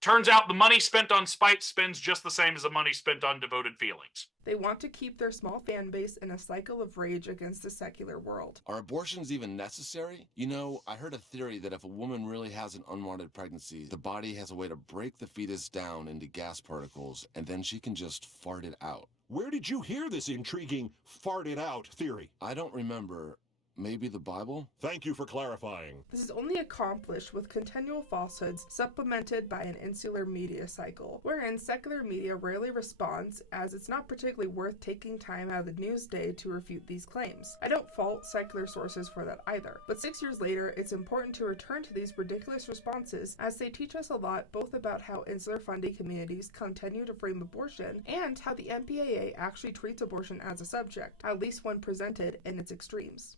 turns out the money spent on spite spends just the same as the money spent on devoted feelings. They want to keep their small fan base in a cycle of rage against the secular world. Are abortions even necessary? You know, I heard a theory that if a woman really has an unwanted pregnancy, the body has a way to break the fetus down into gas particles, and then she can just fart it out. Where did you hear this intriguing fart it out theory? I don't remember. Maybe the Bible? Thank you for clarifying. This is only accomplished with continual falsehoods supplemented by an insular media cycle, wherein secular media rarely responds, as it's not particularly worth taking time out of the news day to refute these claims. I don't fault secular sources for that either, but 6 years later, it's important to return to these ridiculous responses, as they teach us a lot both about how insular funding communities continue to frame abortion, and how the MPAA actually treats abortion as a subject, at least when presented in its extremes.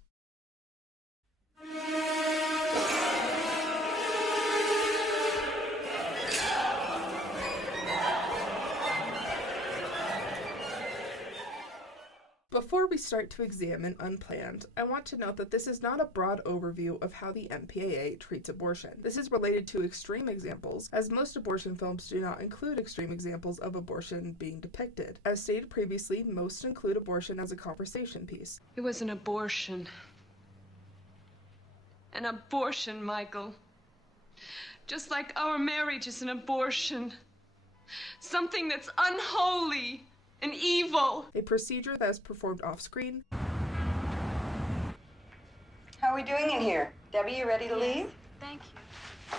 Before we start to examine Unplanned, I want to note that this is not a broad overview of how the MPAA treats abortion. This is related to extreme examples, as most abortion films do not include extreme examples of abortion being depicted. As stated previously, most include abortion as a conversation piece. It was an abortion. An abortion, Michael. Just like our marriage is an abortion. Something that's unholy and evil. A procedure that is performed off-screen. How are we doing in here? Debbie, you ready to leave? Thank you.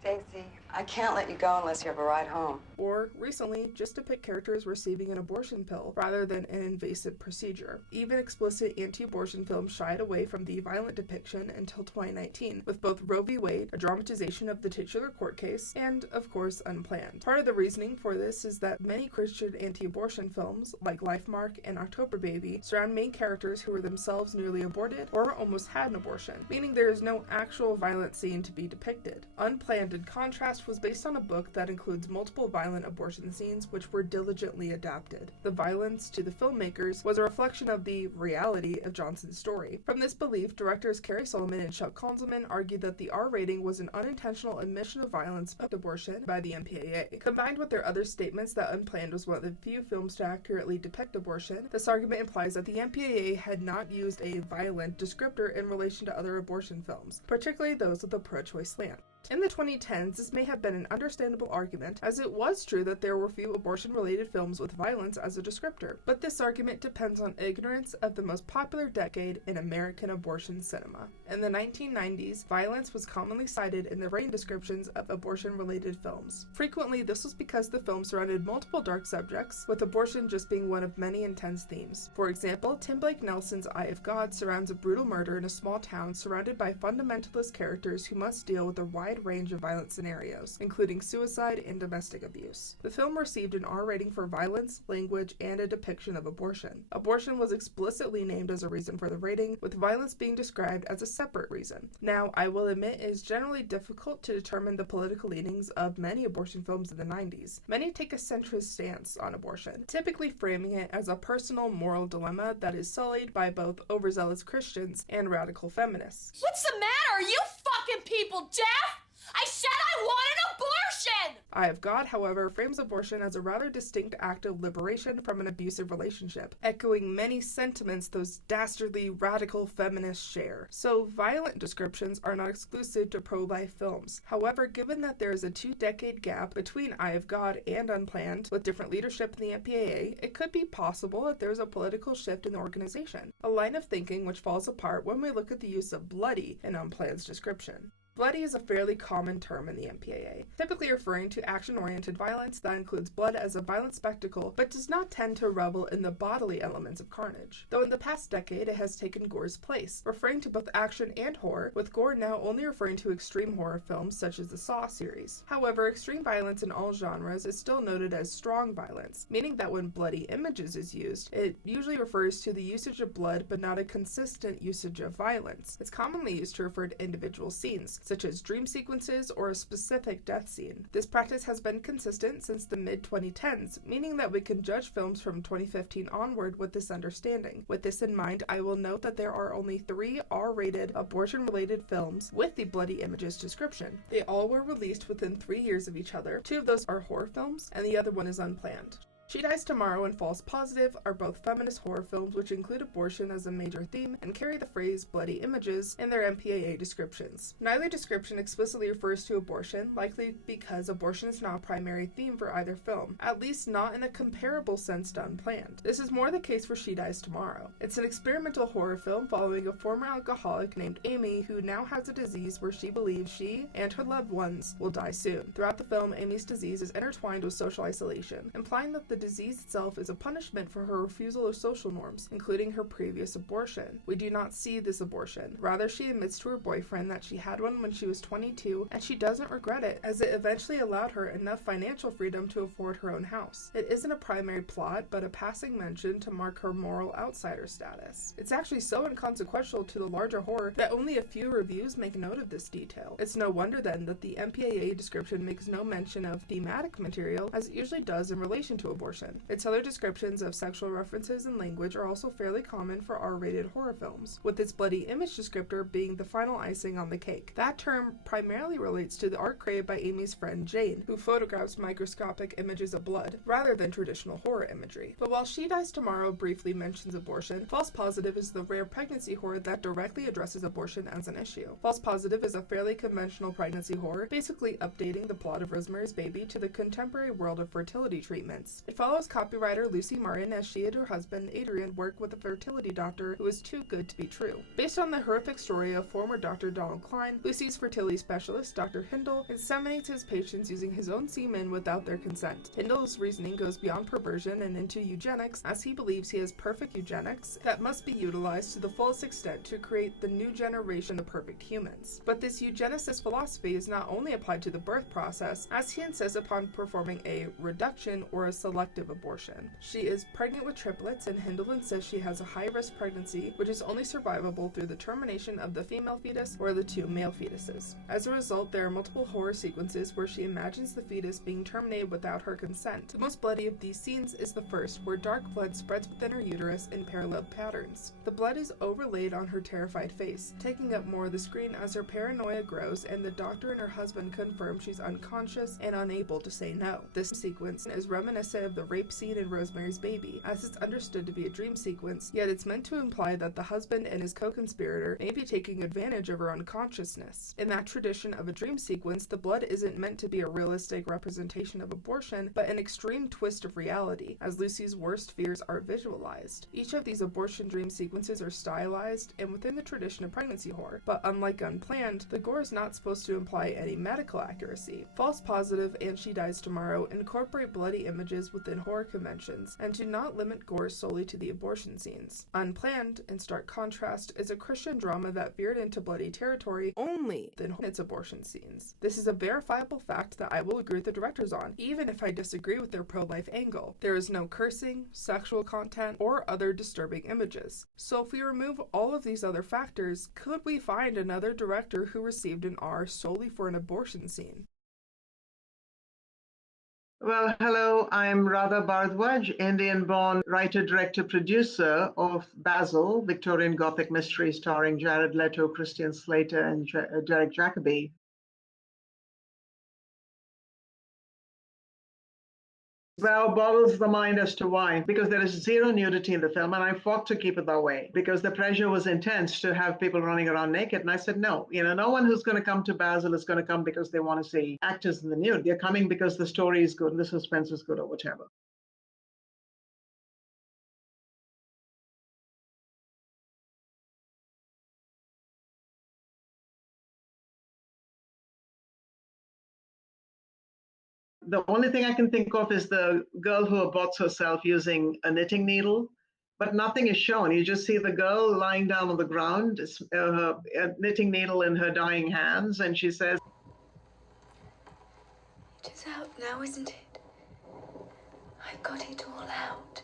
Stacy, I can't let you go unless you have a ride home. Or, recently, just depict characters receiving an abortion pill rather than an invasive procedure. Even explicit anti-abortion films shied away from the violent depiction until 2019, with both Roe v. Wade, a dramatization of the titular court case, and, of course, Unplanned. Part of the reasoning for this is that many Christian anti-abortion films, like Lifemark and October Baby, surround main characters who were themselves newly aborted or almost had an abortion, meaning there is no actual violent scene to be depicted. Unplanned, in contrast, was based on a book that includes multiple violent abortion scenes which were diligently adapted. The violence to the filmmakers was a reflection of the reality of Johnson's story. From this belief, directors Carrie Solomon and Chuck Konzelman argued that the R rating was an unintentional admission of violence of abortion by the MPAA. Combined with their other statements that Unplanned was one of the few films to accurately depict abortion, this argument implies that the MPAA had not used a violent descriptor in relation to other abortion films, particularly those with a pro-choice slant. In the 2010s, this may have been an understandable argument, as it was true that there were few abortion-related films with violence as a descriptor, but this argument depends on ignorance of the most popular decade in American abortion cinema. In the 1990s, violence was commonly cited in the rating descriptions of abortion-related films. Frequently, this was because the film surrounded multiple dark subjects, with abortion just being one of many intense themes. For example, Tim Blake Nelson's Eye of God surrounds a brutal murder in a small town surrounded by fundamentalist characters who must deal with a wide range of violent scenarios, including suicide and domestic abuse. The film received an R rating for violence, language, and a depiction of abortion. Abortion was explicitly named as a reason for the rating, with violence being described as a separate reason. Now, I will admit it is generally difficult to determine the political leanings of many abortion films in the 90s. Many take a centrist stance on abortion, typically framing it as a personal moral dilemma that is sullied by both overzealous Christians and radical feminists. What's the matter? Are you fucking people deaf? I said I want an abortion! Eye of God, however, frames abortion as a rather distinct act of liberation from an abusive relationship, echoing many sentiments those dastardly radical feminists share. So, violent descriptions are not exclusive to pro-life films. However, given that there is a 2-decade gap between Eye of God and Unplanned, with different leadership in the MPAA, it could be possible that there is a political shift in the organization, a line of thinking which falls apart when we look at the use of bloody in Unplanned's description. Bloody is a fairly common term in the MPAA, typically referring to action-oriented violence that includes blood as a violent spectacle, but does not tend to revel in the bodily elements of carnage. Though in the past decade it has taken gore's place, referring to both action and horror, with gore now only referring to extreme horror films such as the Saw series. However, extreme violence in all genres is still noted as strong violence, meaning that when bloody images is used, it usually refers to the usage of blood but not a consistent usage of violence. It's commonly used to refer to individual scenes, such as dream sequences or a specific death scene. This practice has been consistent since the mid-2010s, meaning that we can judge films from 2015 onward with this understanding. With this in mind, I will note that there are only 3 R-rated abortion-related films with the bloody images description. They all were released within 3 years of each other. 2 of those are horror films, and the other one is Unplanned. She Dies Tomorrow and False Positive are both feminist horror films which include abortion as a major theme and carry the phrase bloody images in their MPAA descriptions. Neither description explicitly refers to abortion, likely because abortion is not a primary theme for either film, at least not in a comparable sense to Unplanned. This is more the case for She Dies Tomorrow. It's an experimental horror film following a former alcoholic named Amy who now has a disease where she believes she and her loved ones will die soon. Throughout the film, Amy's disease is intertwined with social isolation, implying that the disease itself is a punishment for her refusal of social norms, including her previous abortion. We do not see this abortion. Rather, she admits to her boyfriend that she had one when she was 22, and she doesn't regret it, as it eventually allowed her enough financial freedom to afford her own house. It isn't a primary plot, but a passing mention to mark her moral outsider status. It's actually so inconsequential to the larger horror that only a few reviews make note of this detail. It's no wonder then that the MPAA description makes no mention of thematic material, as it usually does in relation to abortion. abortion. Its other descriptions of sexual references and language are also fairly common for R-rated horror films, with its bloody image descriptor being the final icing on the cake. That term primarily relates to the art created by Amy's friend Jane, who photographs microscopic images of blood, rather than traditional horror imagery. But while She Dies Tomorrow briefly mentions abortion, False Positive is the rare pregnancy horror that directly addresses abortion as an issue. False Positive is a fairly conventional pregnancy horror, basically updating the plot of Rosemary's Baby to the contemporary world of fertility treatments. It follows copywriter Lucy Martin as she and her husband Adrian work with a fertility doctor who is too good to be true. Based on the horrific story of former Dr. Donald Klein, Lucy's fertility specialist, Dr. Hindle, inseminates his patients using his own semen without their consent. Hindle's reasoning goes beyond perversion and into eugenics, as he believes he has perfect eugenics that must be utilized to the fullest extent to create the new generation of perfect humans. But this eugenicist philosophy is not only applied to the birth process, as he insists upon performing a reduction or a selective abortion. She is pregnant with triplets, and Hindle insists she has a high-risk pregnancy, which is only survivable through the termination of the female fetus or the two male fetuses. As a result, there are multiple horror sequences where she imagines the fetus being terminated without her consent. The most bloody of these scenes is the first, where dark blood spreads within her uterus in parallel patterns. The blood is overlaid on her terrified face, taking up more of the screen as her paranoia grows, and the doctor and her husband confirm she's unconscious and unable to say no. This sequence is reminiscent of the rape scene in Rosemary's Baby, as it's understood to be a dream sequence, yet it's meant to imply that the husband and his co-conspirator may be taking advantage of her unconsciousness. In that tradition of a dream sequence, the blood isn't meant to be a realistic representation of abortion, but an extreme twist of reality, as Lucy's worst fears are visualized. Each of these abortion dream sequences are stylized and within the tradition of pregnancy horror, but unlike Unplanned, the gore is not supposed to imply any medical accuracy. False Positive and She Dies Tomorrow incorporate bloody images within horror conventions and do not limit gore solely to the abortion scenes. Unplanned, in stark contrast, is a Christian drama that veered into bloody territory only in its abortion scenes. This is a verifiable fact that I will agree with the directors on, even if I disagree with their pro-life angle. There is no cursing, sexual content, or other disturbing images. So if we remove all of these other factors, could we find another director who received an R solely for an abortion scene? Well, hello, I'm Radha Bharadwaj, Indian-born writer, director, producer of Basil, Victorian Gothic mystery starring Jared Leto, Christian Slater, and Derek Jacobi. Well, boggles the mind as to why, because there is zero nudity in the film, and I fought to keep it that way because the pressure was intense to have people running around naked. And I said, no, no one who's going to come to Basil is going to come because they want to see actors in the nude. They're coming because the story is good and the suspense is good or whatever. The only thing I can think of is the girl who aborts herself using a knitting needle, but nothing is shown. You just see the girl lying down on the ground, a knitting needle in her dying hands, and she says, "It is out now, isn't it? I've got it all out."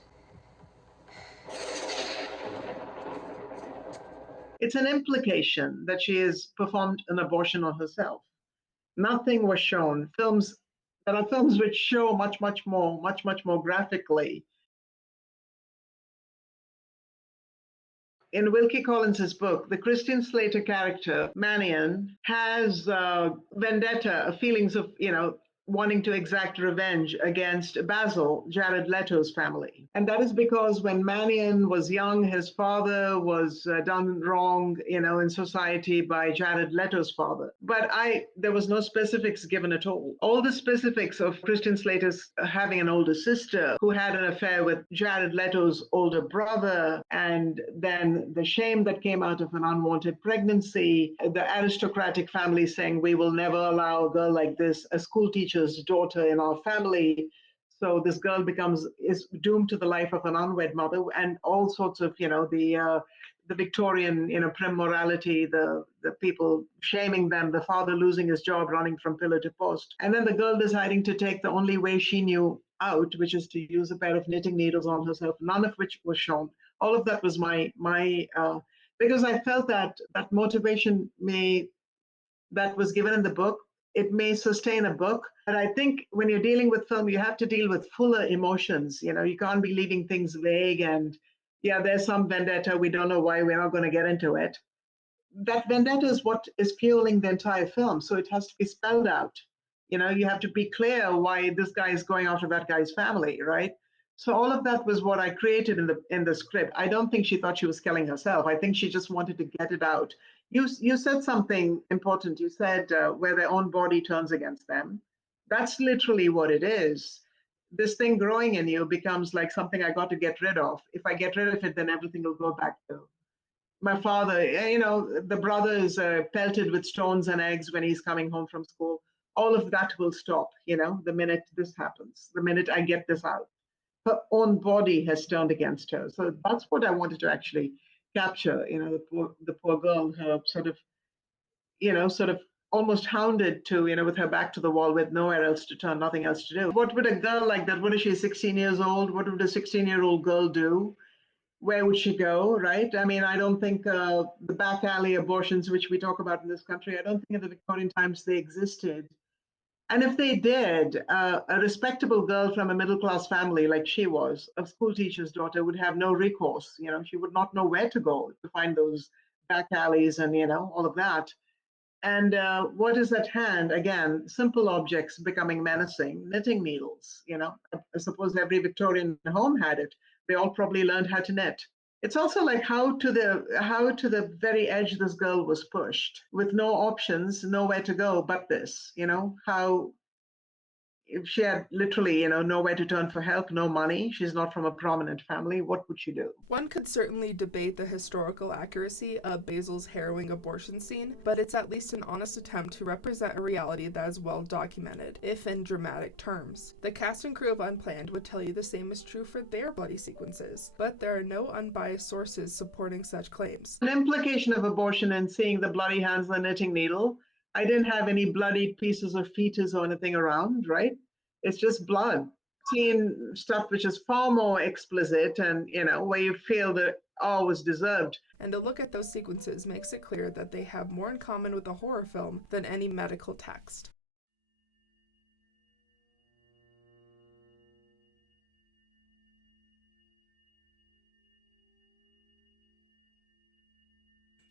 It's an implication that she has performed an abortion on herself. Nothing was shown. There are films which show much more graphically. In Wilkie Collins's book, the Christian Slater character, Mannion, has vendetta, feelings of, wanting to exact revenge against Basil, Jared Leto's family. And that is because when Mannion was young, his father was done wrong, in society by Jared Leto's father. But there was no specifics given at all. All the specifics of Christian Slater's having an older sister who had an affair with Jared Leto's older brother, and then the shame that came out of an unwanted pregnancy, the aristocratic family saying, we will never allow a girl like this, a school teacher's daughter in our family. So this girl is doomed to the life of an unwed mother, and all sorts of, the Victorian, prim morality, the people shaming them, the father losing his job, running from pillar to post. And then the girl deciding to take the only way she knew out, which is to use a pair of knitting needles on herself, none of which was shown. All of that was because I felt that motivation that was given in the book it may sustain a book. But I think when you're dealing with film, you have to deal with fuller emotions. You can't be leaving things vague and, yeah, there's some vendetta. We don't know why. We're not going to get into it. That vendetta is what is fueling the entire film. So it has to be spelled out. You have to be clear why this guy is going after that guy's family, right? So all of that was what I created in the script. I don't think she thought she was killing herself. I think she just wanted to get it out. You said something important. You said where their own body turns against them. That's literally what it is. This thing growing in you becomes like something I got to get rid of. If I get rid of it, then everything will go back to my father. The brother is pelted with stones and eggs when he's coming home from school. All of that will stop, the minute this happens, the minute I get this out. Her own body has turned against her. So that's what I wanted to actually capture, the poor girl, her sort of almost hounded to, with her back to the wall with nowhere else to turn, nothing else to do. What would a girl like that, what is she, 16 years old? What would a 16-year-old girl do? Where would she go, right? I mean, I don't think the back alley abortions, which we talk about in this country, I don't think in the Victorian times they existed. And if they did, a respectable girl from a middle-class family like she was, a school teacher's daughter, would have no recourse. She would not know where to go to find those back alleys and, all of that. And what is at hand? Again, simple objects becoming menacing, knitting needles. I suppose every Victorian home had it. They all probably learned how to knit. It's also like how to the very edge this girl was pushed with no options, nowhere to go but this, how if she had literally, nowhere to turn for help, no money, she's not from a prominent family, what would she do? One could certainly debate the historical accuracy of Basil's harrowing abortion scene, but it's at least an honest attempt to represent a reality that is well documented, if in dramatic terms. The cast and crew of Unplanned would tell you the same is true for their bloody sequences, but there are no unbiased sources supporting such claims. An implication of abortion and seeing the bloody hands on the knitting needle, I didn't have any bloodied pieces of fetus or anything around, right? It's just blood. Seen stuff which is far more explicit and, where you feel that all was deserved. And a look at those sequences makes it clear that they have more in common with a horror film than any medical text.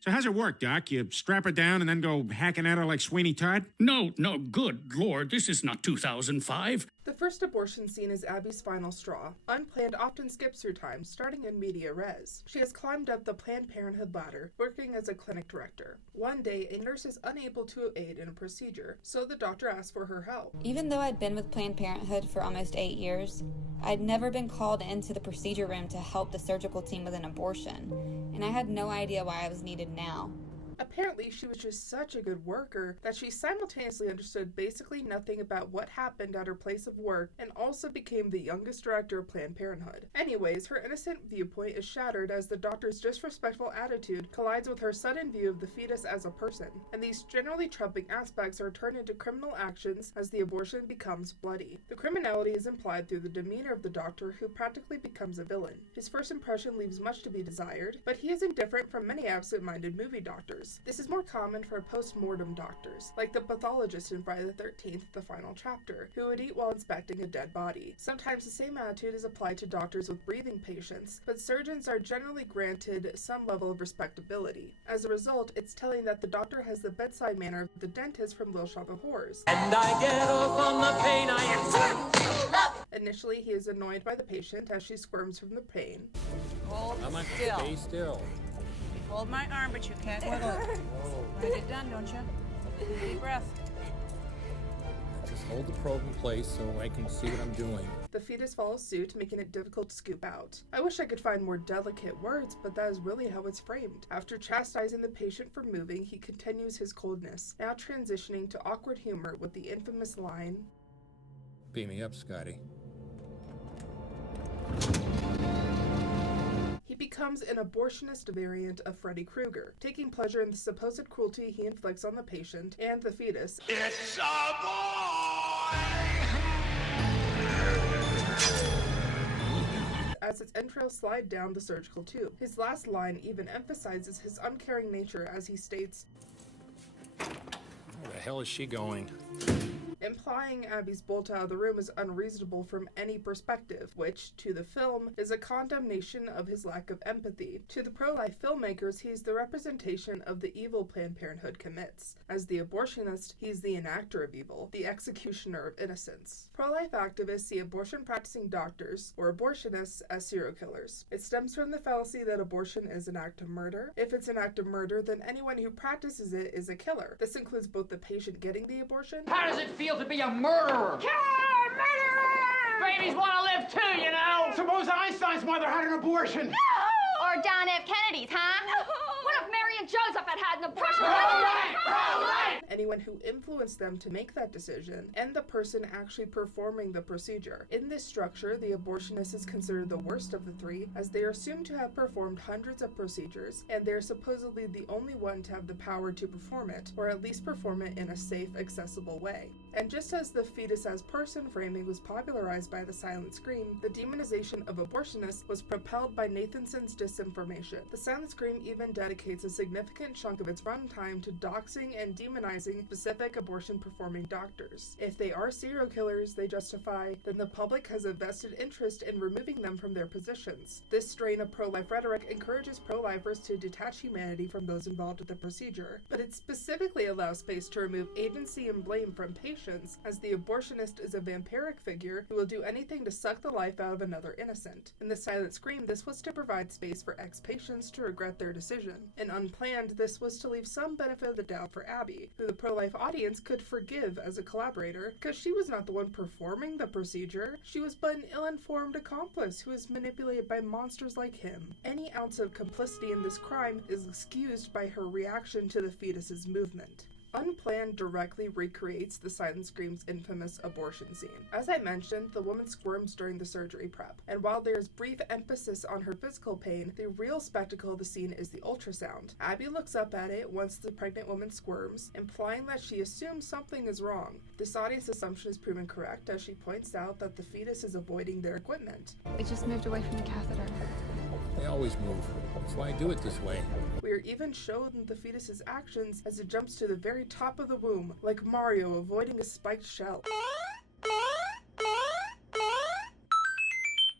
So how's it work, Doc? You strap her down and then go hacking at her like Sweeney Todd? No, good Lord, this is not 2005. The first abortion scene is Abby's final straw. Unplanned often skips through time, starting in media res. She has climbed up the Planned Parenthood ladder, working as a clinic director. One day, a nurse is unable to aid in a procedure, so the doctor asks for her help. Even though I'd been with Planned Parenthood for almost 8 years, I'd never been called into the procedure room to help the surgical team with an abortion, and I had no idea why I was needed now. Apparently, she was just such a good worker that she simultaneously understood basically nothing about what happened at her place of work and also became the youngest director of Planned Parenthood. Anyways, her innocent viewpoint is shattered as the doctor's disrespectful attitude collides with her sudden view of the fetus as a person, and these generally troubling aspects are turned into criminal actions as the abortion becomes bloody. The criminality is implied through the demeanor of the doctor, who practically becomes a villain. His first impression leaves much to be desired, but he is indifferent from many absent-minded movie doctors. This is more common for post-mortem doctors, like the pathologist in Friday the 13th, the final chapter, who would eat while inspecting a dead body. Sometimes the same attitude is applied to doctors with breathing patients, but surgeons are generally granted some level of respectability. As a result, it's telling that the doctor has the bedside manner of the dentist from Little Shop of Horrors. And I get off on the pain I am. Initially, he is annoyed by the patient as she squirms from the pain. Hold still. Stay still. Hold my arm, but you can't wiggle it. Write it down, don't you? Deep breath. Just hold the probe in place so I can see what I'm doing. The fetus follows suit, making it difficult to scoop out. I wish I could find more delicate words, but that is really how it's framed. After chastising the patient for moving, he continues his coldness, now transitioning to awkward humor with the infamous line, "Beam me up, Scotty." He becomes an abortionist variant of Freddy Krueger, taking pleasure in the supposed cruelty he inflicts on the patient and the fetus. It's a boy! As its entrails slide down the surgical tube. His last line even emphasizes his uncaring nature as he states, Where the hell is she going? Implying Abby's bolt out of the room is unreasonable from any perspective, which, to the film, is a condemnation of his lack of empathy. To the pro-life filmmakers, he is the representation of the evil Planned Parenthood commits. As the abortionist, he is the enactor of evil, the executioner of innocence. Pro-life activists see abortion-practicing doctors, or abortionists, as serial killers. It stems from the fallacy that abortion is an act of murder. If it's an act of murder, then anyone who practices it is a killer. This includes both the patient getting the abortion. How does it feel to be a murderer? Murderer! Babies want to live too, you know! Suppose Einstein's mother had an abortion. No! Or John F. Kennedy's, huh? No! What if Mary and Joseph had an abortion? Anyone who influenced them to make that decision, and the person actually performing the procedure. In this structure, the abortionist is considered the worst of the three, as they are assumed to have performed hundreds of procedures, and they are supposedly the only one to have the power to perform it, or at least perform it in a safe, accessible way. And just as the fetus as person framing was popularized by the silent scream, the demonization of abortionists was propelled by Nathanson's disinformation. The silent scream even dedicates a significant chunk of its runtime to doxing and demonizing specific abortion-performing doctors. If they are serial killers they justify, then the public has a vested interest in removing them from their positions. This strain of pro-life rhetoric encourages pro-lifers to detach humanity from those involved with the procedure, but it specifically allows space to remove agency and blame from patients, as the abortionist is a vampiric figure who will do anything to suck the life out of another innocent. In the silent scream, this was to provide space for ex-patients to regret their decision. In Unplanned, this was to leave some benefit of the doubt for Abby, who the pro-life audience could forgive as a collaborator, because she was not the one performing the procedure. She was but an ill-informed accomplice who was manipulated by monsters like him. Any ounce of complicity in this crime is excused by her reaction to the fetus's movement. Unplanned directly recreates the silent scream's infamous abortion scene. As I mentioned, the woman squirms during the surgery prep, and while there is brief emphasis on her physical pain, the real spectacle of the scene is the ultrasound. Abby looks up at it once the pregnant woman squirms, implying that she assumes something is wrong. This audience assumption is proven correct, as she points out that the fetus is avoiding their equipment. It just moved away from the catheter. They always move. That's why I do it this way. We are even shown the fetus's actions as it jumps to the very top of the womb, like Mario avoiding a spiked shell.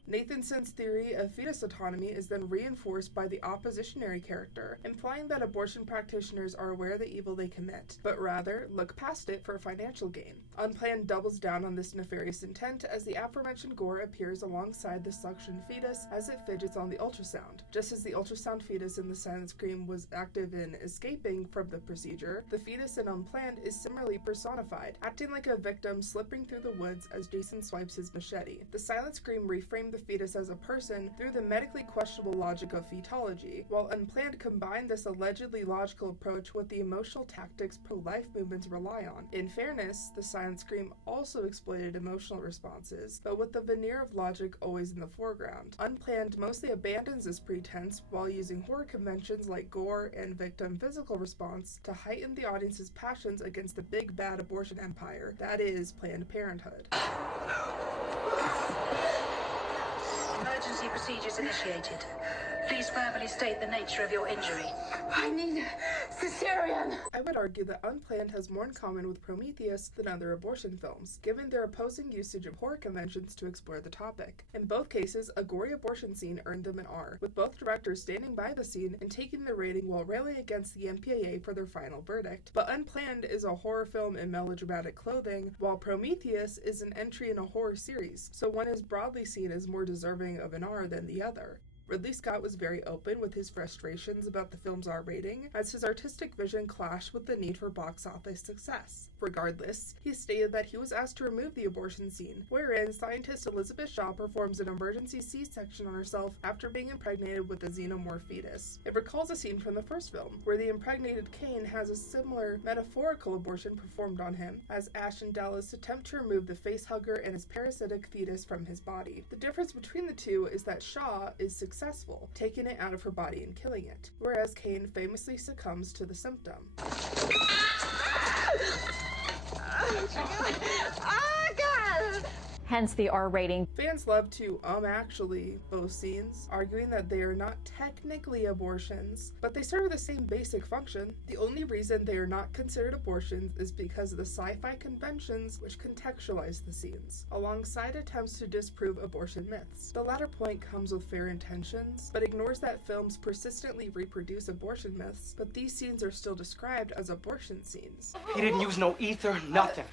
Nathanson's theory of fetus autonomy is then reinforced by the oppositionary character, implying that abortion practitioners are aware of the evil they commit, but rather look past it for financial gain. Unplanned doubles down on this nefarious intent as the aforementioned gore appears alongside the suction fetus as it fidgets on the ultrasound. Just as the ultrasound fetus in the silent scream was active in escaping from the procedure, the fetus in Unplanned is similarly personified, acting like a victim slipping through the woods as Jason swipes his machete. The silent scream reframed the fetus as a person through the medically questionable logic of fetology, while Unplanned combined this allegedly logical approach with the emotional tactics pro-life movements rely on. In fairness, the silent scream also exploited emotional responses, but with the veneer of logic always in the foreground. Unplanned mostly abandons this pretense while using horror conventions like gore and victim physical response to heighten the audience's passions against the big bad abortion empire that is Planned Parenthood. Emergency procedures initiated. Please verbally state the nature of your injury. I need cesarean. I would argue that Unplanned has more in common with Prometheus than other abortion films, given their opposing usage of horror conventions to explore the topic. In both cases, a gory abortion scene earned them an R, with both directors standing by the scene and taking the rating while railing against the MPAA for their final verdict. But Unplanned is a horror film in melodramatic clothing, while Prometheus is an entry in a horror series, so one is broadly seen as more deserving of an R than the other. Ridley Scott was very open with his frustrations about the film's R rating, as his artistic vision clashed with the need for box office success. Regardless, he stated that he was asked to remove the abortion scene, wherein scientist Elizabeth Shaw performs an emergency C-section on herself after being impregnated with a xenomorph fetus. It recalls a scene from the first film, where the impregnated Cain has a similar metaphorical abortion performed on him, as Ash and Dallas attempt to remove the facehugger and his parasitic fetus from his body. The difference between the two is that Shaw is successful, taking it out of her body and killing it, whereas Cain famously succumbs to the symptom. hence the R rating. Fans love to actually both scenes, arguing that they are not technically abortions, but they serve the same basic function. The only reason they are not considered abortions is because of the sci-fi conventions which contextualize the scenes, alongside attempts to disprove abortion myths. The latter point comes with fair intentions, but ignores that films persistently reproduce abortion myths, but these scenes are still described as abortion scenes. He didn't use no ether, nothing.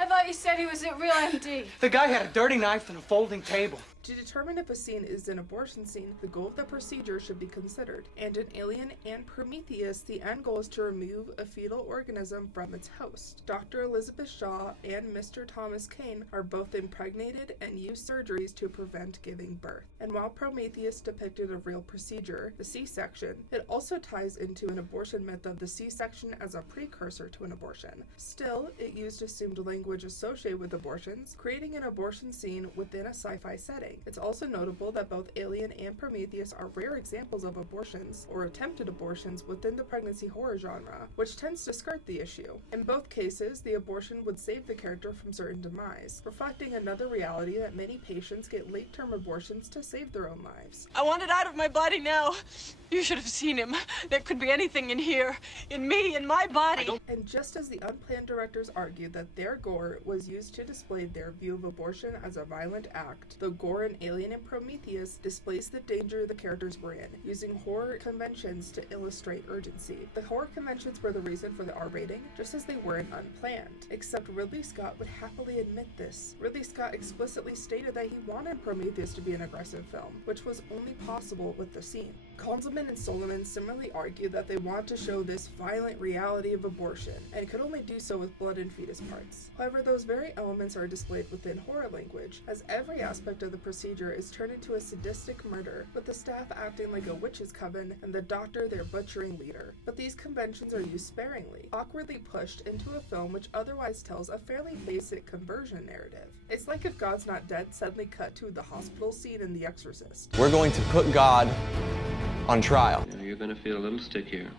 I thought you said he was at Real MD. The guy had a dirty knife and a folding table. To determine if a scene is an abortion scene, the goal of the procedure should be considered. And in Alien and Prometheus, the end goal is to remove a fetal organism from its host. Dr. Elizabeth Shaw and Mr. Thomas Kane are both impregnated and use surgeries to prevent giving birth. And while Prometheus depicted a real procedure, the C-section, it also ties into an abortion myth of the C-section as a precursor to an abortion. Still, it used assumed language associated with abortions, creating an abortion scene within a sci-fi setting. It's also notable that both Alien and Prometheus are rare examples of abortions, or attempted abortions, within the pregnancy horror genre, which tends to skirt the issue. In both cases, the abortion would save the character from certain demise, reflecting another reality that many patients get late-term abortions to save their own lives. I want it out of my body now. You should have seen him. There could be anything in here, in me, in my body. And just as the Unplanned directors argued that their gore was used to display their view of abortion as a violent act, the gore in Alien and Prometheus displays the danger the characters were in, using horror conventions to illustrate urgency. The horror conventions were the reason for the R rating, just as they were in Unplanned, except Ridley Scott would happily admit this. Ridley Scott explicitly stated that he wanted Prometheus to be an aggressive film, which was only possible with the scene. Konzelman and Solomon similarly argued that they want to show this violent reality of abortion, and could only do so with blood and fetus parts. However, those very elements are displayed within horror language, as every aspect of the procedure is turned into a sadistic murder, with the staff acting like a witches coven and the doctor their butchering leader. But these conventions are used sparingly, awkwardly pushed into a film which otherwise tells a fairly basic conversion narrative. It's like if God's Not Dead suddenly cut to the hospital scene in The Exorcist. We're going to put God on trial. You're gonna feel a little stick here.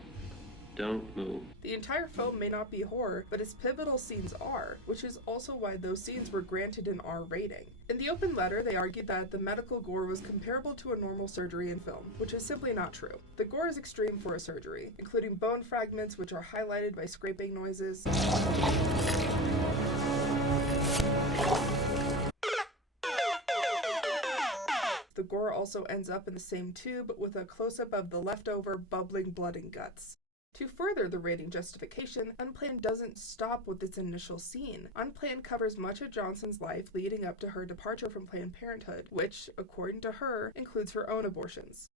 Don't move. The entire film may not be horror, but its pivotal scenes are, which is also why those scenes were granted an R rating. In the open letter, they argued that the medical gore was comparable to a normal surgery in film, which is simply not true. The gore is extreme for a surgery, including bone fragments which are highlighted by scraping noises. The gore also ends up in the same tube with a close-up of the leftover bubbling blood and guts. To further the rating justification, Unplanned doesn't stop with its initial scene. Unplanned covers much of Johnson's life leading up to her departure from Planned Parenthood, which, according to her, includes her own abortions.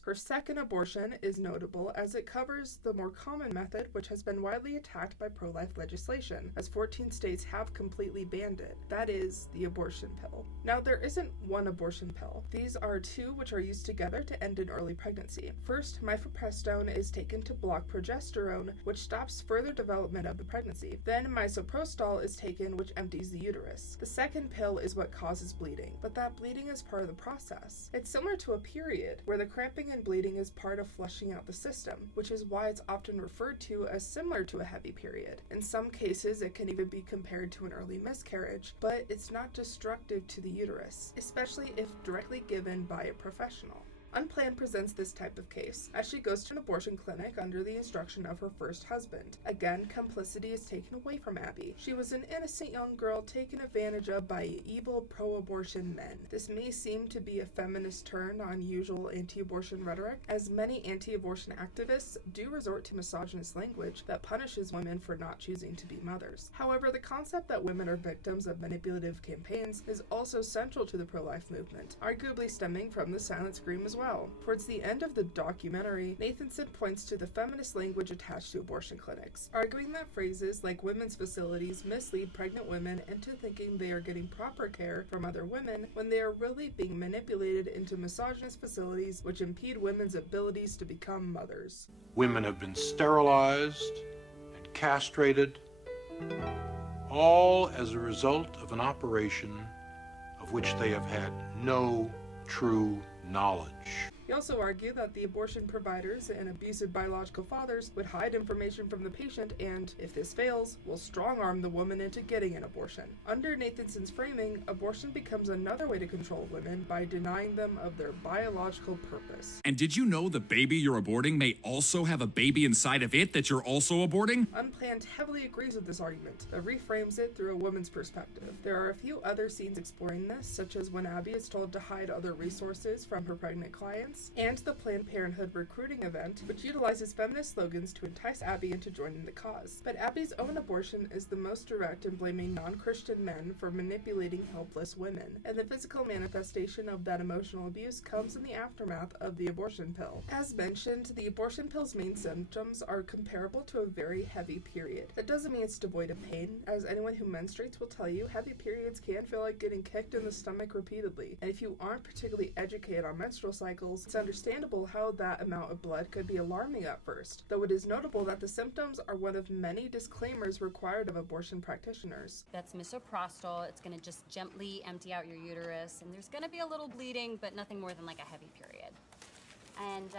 Her second abortion is notable as it covers the more common method which has been widely attacked by pro-life legislation, as 14 states have completely banned it. That is, the abortion pill. Now, there isn't one abortion pill. These are two which are used together to end an early pregnancy. First, mifepristone is taken to block progesterone, which stops further development of the pregnancy. Then, misoprostol is taken, which empties the uterus. The second pill is what causes bleeding, but that bleeding is part of the process. It's similar to a period, where the cramping and bleeding is part of flushing out the system, which is why it's often referred to as similar to a heavy period. In some cases, it can even be compared to an early miscarriage, but it's not destructive to the uterus, especially if directly given by a professional. Unplanned presents this type of case, as she goes to an abortion clinic under the instruction of her first husband. Again, complicity is taken away from Abby. She was an innocent young girl taken advantage of by evil pro-abortion men. This may seem to be a feminist turn on usual anti-abortion rhetoric, as many anti-abortion activists do resort to misogynist language that punishes women for not choosing to be mothers. However, the concept that women are victims of manipulative campaigns is also central to the pro-life movement, arguably stemming from the silent scream as well. Towards the end of the documentary, Nathanson points to the feminist language attached to abortion clinics, arguing that phrases like women's facilities mislead pregnant women into thinking they are getting proper care from other women when they are really being manipulated into misogynist facilities which impede women's abilities to become mothers. Women have been sterilized and castrated, all as a result of an operation of which they have had no true knowledge. He also argued that the abortion providers and abusive biological fathers would hide information from the patient and, if this fails, will strong-arm the woman into getting an abortion. Under Nathanson's framing, abortion becomes another way to control women by denying them of their biological purpose. And did you know the baby you're aborting may also have a baby inside of it that you're also aborting? Unplanned heavily agrees with this argument, but reframes it through a woman's perspective. There are a few other scenes exploring this, such as when Abby is told to hide other resources from her pregnant clients, and the Planned Parenthood recruiting event, which utilizes feminist slogans to entice Abby into joining the cause. But Abby's own abortion is the most direct in blaming non-Christian men for manipulating helpless women, and the physical manifestation of that emotional abuse comes in the aftermath of the abortion pill. As mentioned, the abortion pill's main symptoms are comparable to a very heavy period. That doesn't mean it's devoid of pain. As anyone who menstruates will tell you, heavy periods can feel like getting kicked in the stomach repeatedly, and if you aren't particularly educated on menstrual cycles, it's understandable how that amount of blood could be alarming at first, though it is notable that the symptoms are one of many disclaimers required of abortion practitioners. That's misoprostol. It's going to just gently empty out your uterus, and there's going to be a little bleeding, but nothing more than like a heavy period. And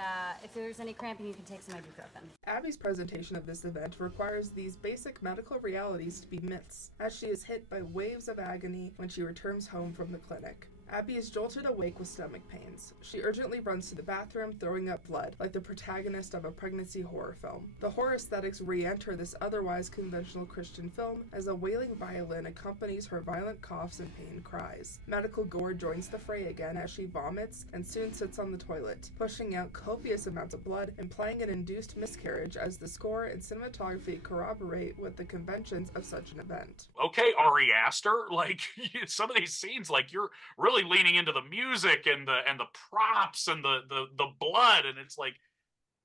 if there's any cramping, you can take some ibuprofen. Abby's presentation of this event requires these basic medical realities to be myths, as she is hit by waves of agony when she returns home from the clinic. Abby is jolted awake with stomach pains. She urgently runs to the bathroom, throwing up blood, like the protagonist of a pregnancy horror film. The horror aesthetics re-enter this otherwise conventional Christian film as a wailing violin accompanies her violent coughs and pain cries. Medical gore joins the fray again as she vomits and soon sits on the toilet, pushing out copious amounts of blood, implying an induced miscarriage as the score and cinematography corroborate with the conventions of such an event. Okay, Ari Aster, like some of these scenes, like you're really leaning into the music and the props and the blood, and it's like,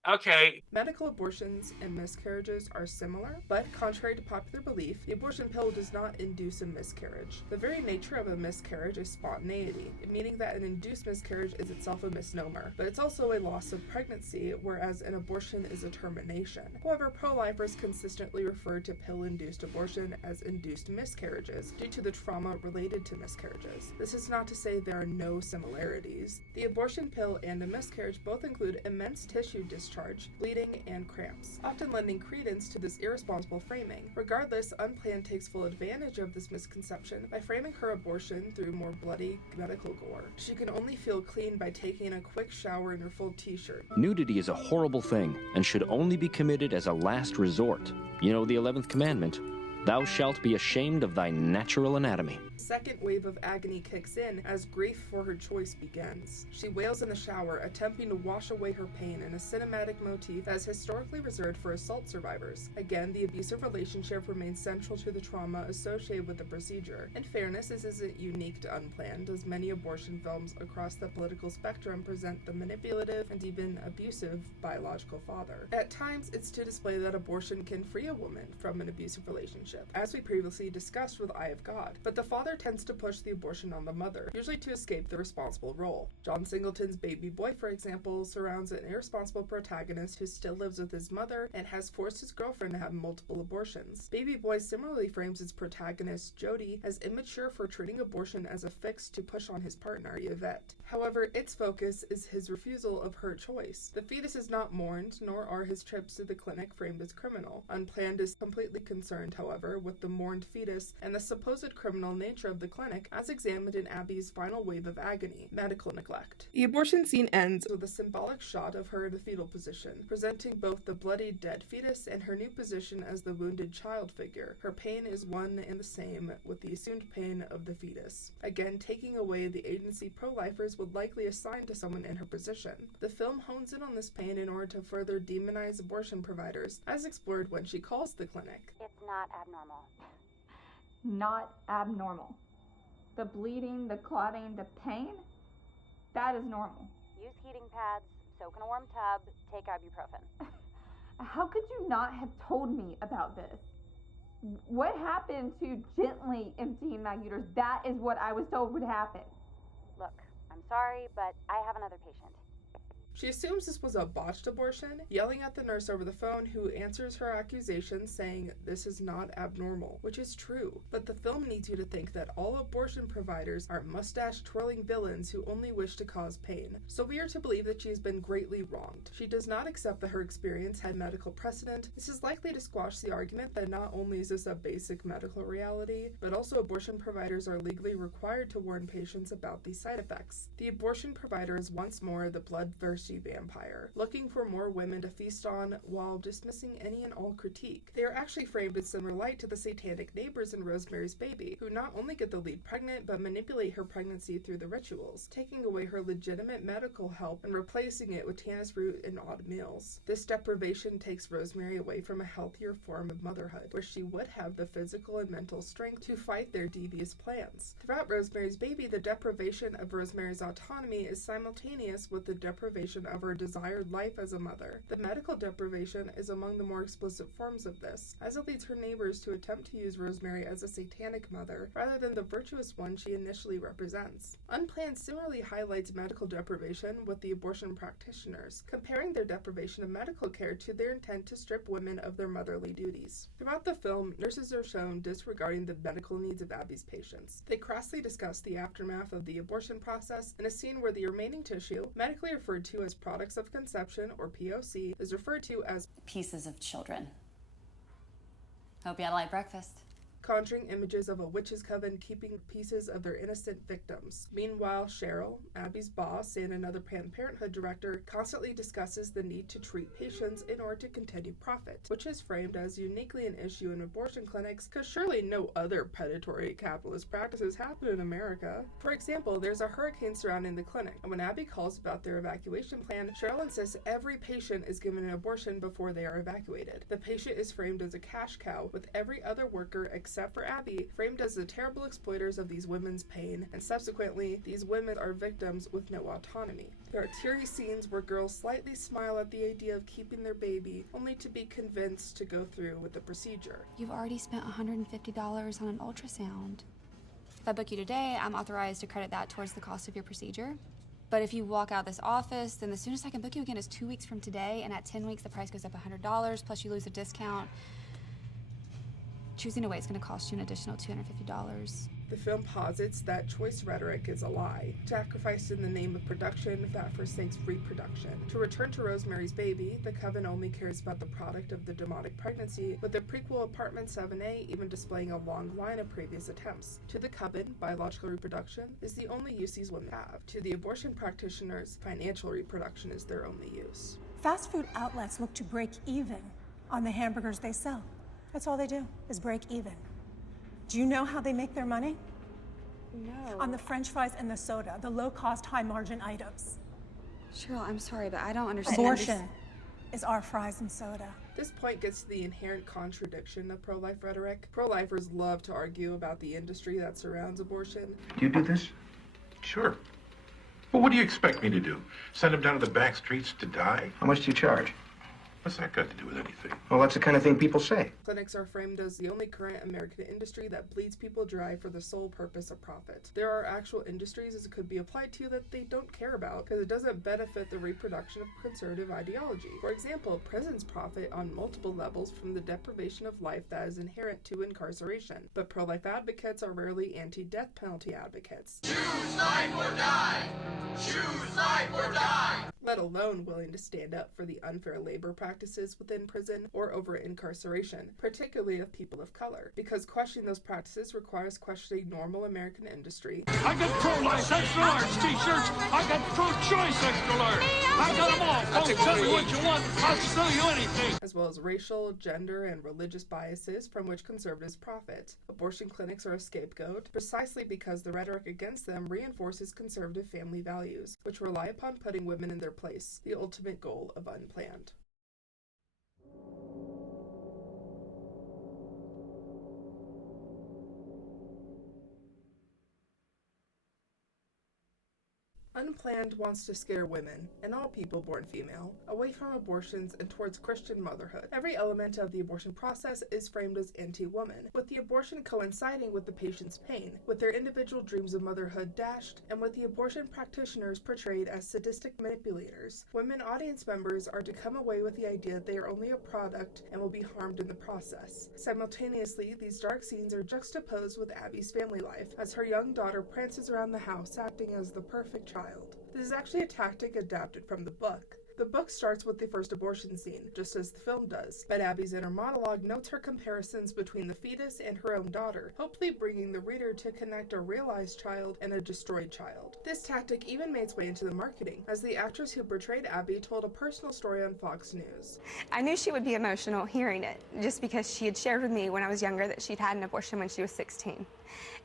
okay. Medical abortions and miscarriages are similar, but contrary to popular belief, the abortion pill does not induce a miscarriage. The very nature of a miscarriage is spontaneity, meaning that an induced miscarriage is itself a misnomer, but it's also a loss of pregnancy, whereas an abortion is a termination. However, pro-lifers consistently refer to pill-induced abortion as induced miscarriages due to the trauma related to miscarriages. This is not to say there are no similarities. The abortion pill and a miscarriage both include immense tissue discharge, bleeding, and cramps, often lending credence to this irresponsible framing. Regardless, Unplanned takes full advantage of this misconception by framing her abortion through more bloody medical gore. She can only feel clean by taking a quick shower in her full t-shirt. Nudity is a horrible thing and should only be committed as a last resort. You know the 11th commandment, thou shalt be ashamed of thy natural anatomy. Second wave of agony kicks in as grief for her choice begins. She wails in the shower, attempting to wash away her pain in a cinematic motif that is historically reserved for assault survivors. Again, the abusive relationship remains central to the trauma associated with the procedure. In fairness, this isn't unique to Unplanned, as many abortion films across the political spectrum present the manipulative and even abusive biological father. At times, it's to display that abortion can free a woman from an abusive relationship, as we previously discussed with Eye of God, but the father tends to push the abortion on the mother, usually to escape the responsible role. John Singleton's Baby Boy, for example, surrounds an irresponsible protagonist who still lives with his mother and has forced his girlfriend to have multiple abortions. Baby Boy similarly frames its protagonist, Jody, as immature for treating abortion as a fix to push on his partner, Yvette. However, its focus is his refusal of her choice. The fetus is not mourned, nor are his trips to the clinic framed as criminal. Unplanned is completely concerned, however, with the mourned fetus and the supposed criminal nature of the clinic as examined in Abby's final wave of agony, medical neglect. The abortion scene ends with a symbolic shot of her in a fetal position, presenting both the bloody dead fetus and her new position as the wounded child figure. Her pain is one and the same with the assumed pain of the fetus, again taking away the agency pro-lifers would likely assign to someone in her position. The film hones in on this pain in order to further demonize abortion providers, as explored when she calls the clinic. It's not abnormal. Not abnormal. The bleeding, the clotting, the pain, that is normal. Use heating pads, soak in a warm tub, take ibuprofen. How could you not have told me about this? What happened to gently emptying my uterus? That is what I was told would happen. Look, I'm sorry, but I have another patient. She assumes this was a botched abortion, yelling at the nurse over the phone who answers her accusations saying this is not abnormal, which is true. But the film needs you to think that all abortion providers are mustache-twirling villains who only wish to cause pain. So we are to believe that she has been greatly wronged. She does not accept that her experience had medical precedent. This is likely to squash the argument that not only is this a basic medical reality, but also abortion providers are legally required to warn patients about these side effects. The abortion provider is once more the bloodthirsty vampire, looking for more women to feast on while dismissing any and all critique. They are actually framed in similar light to the satanic neighbors in Rosemary's Baby, who not only get the lead pregnant, but manipulate her pregnancy through the rituals, taking away her legitimate medical help and replacing it with tannis root and odd meals. This deprivation takes Rosemary away from a healthier form of motherhood, where she would have the physical and mental strength to fight their devious plans. Throughout Rosemary's Baby, the deprivation of Rosemary's autonomy is simultaneous with the deprivation of her desired life as a mother. The medical deprivation is among the more explicit forms of this, as it leads her neighbors to attempt to use Rosemary as a satanic mother rather than the virtuous one she initially represents. Unplanned similarly highlights medical deprivation with the abortion practitioners, comparing their deprivation of medical care to their intent to strip women of their motherly duties. Throughout the film, nurses are shown disregarding the medical needs of Abby's patients. They crassly discuss the aftermath of the abortion process in a scene where the remaining tissue, medically referred to as products of conception or POC, is referred to as pieces of children. Hope you had a light breakfast. conjuring images of a witches coven keeping pieces of their innocent victims. Meanwhile, Cheryl, Abby's boss and another Planned Parenthood director, constantly discusses the need to treat patients in order to continue profit, which is framed as uniquely an issue in abortion clinics because surely no other predatory capitalist practices happen in America. For example, there's a hurricane surrounding the clinic, and when Abby calls about their evacuation plan, Cheryl insists every patient is given an abortion before they are evacuated. The patient is framed as a cash cow, with every other worker except for Abby framed as the terrible exploiters of these women's pain, and subsequently, these women are victims with no autonomy. There are teary scenes where girls slightly smile at the idea of keeping their baby, only to be convinced to go through with the procedure. You've already spent $150 on an ultrasound. If I book you today, I'm authorized to credit that towards the cost of your procedure. But if you walk out this office, then the soonest I can book you again is 2 weeks from today, and at 10 weeks, the price goes up $100, plus you lose a discount. Choosing to wait is going to cost you an additional $250. The film posits that choice rhetoric is a lie, sacrificed in the name of production that forsakes reproduction. To return to Rosemary's Baby, the coven only cares about the product of the demonic pregnancy, with the prequel Apartment 7A even displaying a long line of previous attempts. To the coven, biological reproduction is the only use these women have. To the abortion practitioners, financial reproduction is their only use. Fast food outlets look to break even on the hamburgers they sell. That's all they do, is break even. Do you know how they make their money? No. On the French fries and the soda, the low-cost, high-margin items. Cheryl, I'm sorry, but I don't understand. Abortion is our fries and soda. This point gets to the inherent contradiction of pro-life rhetoric. Pro-lifers love to argue about the industry that surrounds abortion. Do you do this? Sure. Well, what do you expect me to do? Send them down to the back streets to die? How much do you charge? What's that got to do with anything? Well, that's the kind of thing people say. Clinics are framed as the only current American industry that bleeds people dry for the sole purpose of profit. There are actual industries this could be applied to that they don't care about because it doesn't benefit the reproduction of conservative ideology. For example, prisons profit on multiple levels from the deprivation of life that is inherent to incarceration, but pro-life advocates are rarely anti-death penalty advocates. Choose life or die! Choose life or die! Let alone willing to stand up for the unfair labor practices within prison or over incarceration, particularly of people of color, because questioning those practices requires questioning normal American industry. I got pro-life extra large t-shirts. I got pro-choice extra large. I got them all. Folks, tell me what you want. I'll sell you anything. As well as racial, gender, and religious biases from which conservatives profit. Abortion clinics are a scapegoat precisely because the rhetoric against them reinforces conservative family values, which rely upon putting women in their place, the ultimate goal of Unplanned. Unplanned wants to scare women, and all people born female, away from abortions and towards Christian motherhood. Every element of the abortion process is framed as anti-woman, with the abortion coinciding with the patient's pain, with their individual dreams of motherhood dashed, and with the abortion practitioners portrayed as sadistic manipulators. Women audience members are to come away with the idea that they are only a product and will be harmed in the process. Simultaneously, these dark scenes are juxtaposed with Abby's family life, as her young daughter prances around the house acting as the perfect child. This is actually a tactic adapted from the book. The book starts with the first abortion scene, just as the film does, but Abby's inner monologue notes her comparisons between the fetus and her own daughter, hopefully bringing the reader to connect a realized child and a destroyed child. This tactic even made its way into the marketing, as the actress who portrayed Abby told a personal story on Fox News. I knew she would be emotional hearing it, just because she had shared with me when I was younger that she'd had an abortion when she was 16.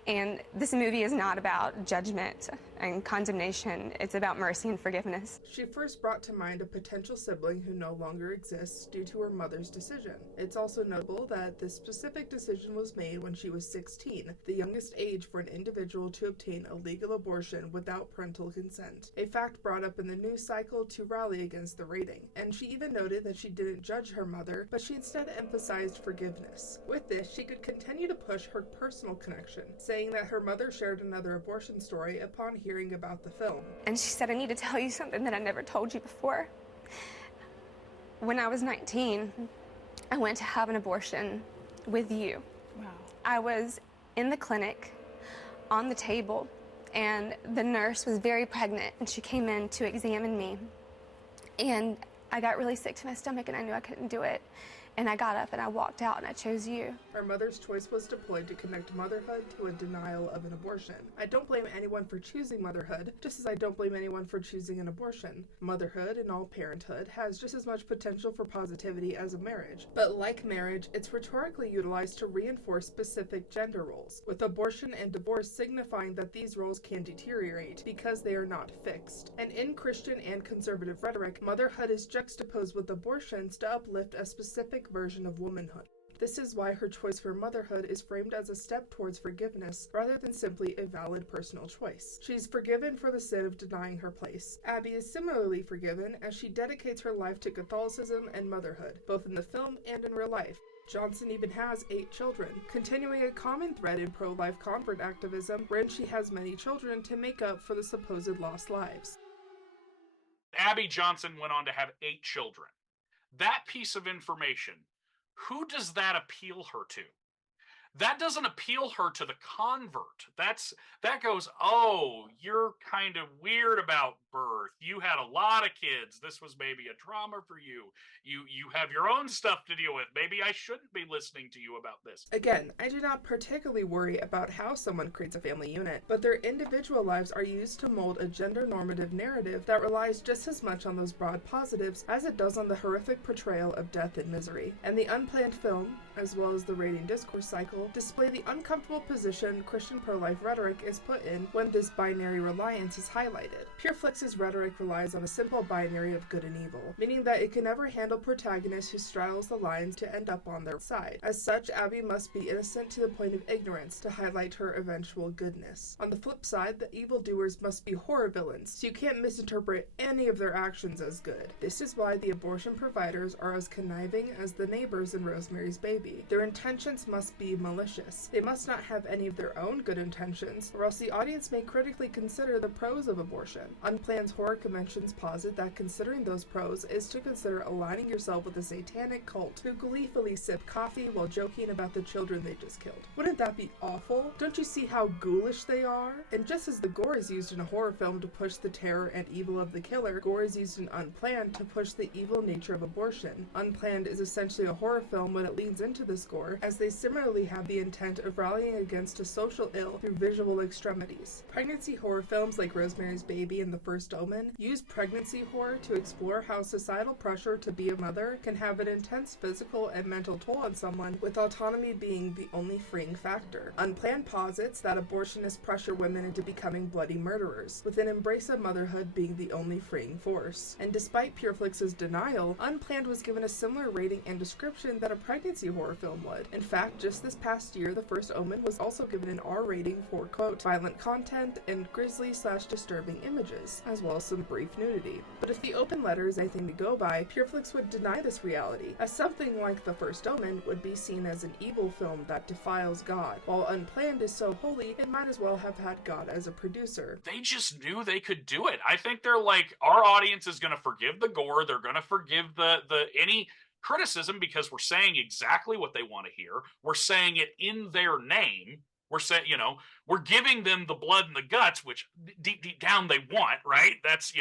And this movie is not about judgment and condemnation. It's about mercy and forgiveness. She first brought to mind a potential sibling who no longer exists due to her mother's decision. It's also notable that this specific decision was made when she was 16, the youngest age for an individual to obtain a legal abortion without parental consent, a fact brought up in the news cycle to rally against the rating. And she even noted that she didn't judge her mother, but she instead emphasized forgiveness. With this, she could continue to push her personal connection, saying that her mother shared another abortion story upon hearing about the film. And she said, I need to tell you something that I never told you before. When I was 19, I went to have an abortion with you. Wow. I was in the clinic on the table, and the nurse was very pregnant, and she came in to examine me. And I got really sick to my stomach, and I knew I couldn't do it. And I got up and I walked out and I chose you. Her mother's choice was deployed to connect motherhood to a denial of an abortion. I don't blame anyone for choosing motherhood, just as I don't blame anyone for choosing an abortion. Motherhood and all parenthood has just as much potential for positivity as a marriage. But like marriage, it's rhetorically utilized to reinforce specific gender roles, with abortion and divorce signifying that these roles can deteriorate because they are not fixed. And in Christian and conservative rhetoric, motherhood is juxtaposed with abortions to uplift a specific version of womanhood. This is why her choice for motherhood is framed as a step towards forgiveness rather than simply a valid personal choice. She's forgiven for the sin of denying her place. Abby is similarly forgiven as she dedicates her life to Catholicism and motherhood, both in the film and in real life. Johnson even has 8 children, continuing a common thread in pro-life convert activism wherein she has many children to make up for the supposed lost lives. Abby Johnson went on to have 8 children. That piece of information, who does that appeal her to? That doesn't appeal her to the convert. That goes, oh, you're kind of weird about birth. You had a lot of kids. This was maybe a trauma for you. You have your own stuff to deal with. Maybe I shouldn't be listening to you about this. Again, I do not particularly worry about how someone creates a family unit, but their individual lives are used to mold a gender-normative narrative that relies just as much on those broad positives as it does on the horrific portrayal of death and misery. And the Unplanned film, as well as the rating discourse cycle, display the uncomfortable position Christian pro-life rhetoric is put in when this binary reliance is highlighted. PureFlix's rhetoric relies on a simple binary of good and evil, meaning that it can never handle protagonists who straddles the lines to end up on their side. As such, Abby must be innocent to the point of ignorance to highlight her eventual goodness. On the flip side, the evildoers must be horror villains, so you can't misinterpret any of their actions as good. This is why the abortion providers are as conniving as the neighbors in Rosemary's Baby. Their intentions must be malicious. They must not have any of their own good intentions, or else the audience may critically consider the pros of abortion. Unplanned's horror conventions posit that considering those pros is to consider aligning yourself with a satanic cult who gleefully sip coffee while joking about the children they just killed. Wouldn't that be awful? Don't you see how ghoulish they are? And just as the gore is used in a horror film to push the terror and evil of the killer, gore is used in Unplanned to push the evil nature of abortion. Unplanned is essentially a horror film when it leans into this gore, as they similarly have the intent of rallying against a social ill through visual extremities. Pregnancy horror films like Rosemary's Baby and The First Omen use pregnancy horror to explore how societal pressure to be a mother can have an intense physical and mental toll on someone, with autonomy being the only freeing factor. Unplanned posits that abortionists pressure women into becoming bloody murderers, with an embrace of motherhood being the only freeing force. And despite PureFlix's denial, Unplanned was given a similar rating and description that a pregnancy horror horror film would. In fact, just this past year, The First Omen was also given an R rating for, quote, violent content and grisly/disturbing images, as well as some brief nudity. But if the open letter is anything to go by, PureFlix would deny this reality, as something like The First Omen would be seen as an evil film that defiles God, while Unplanned is so holy, it might as well have had God as a producer. They just knew they could do it. I think they're like, our audience is going to forgive the gore, they're going to forgive the any criticism because we're saying exactly what they want to hear. We're saying it in their name. We're saying, we're giving them the blood and the guts, which deep down they want, right? That's,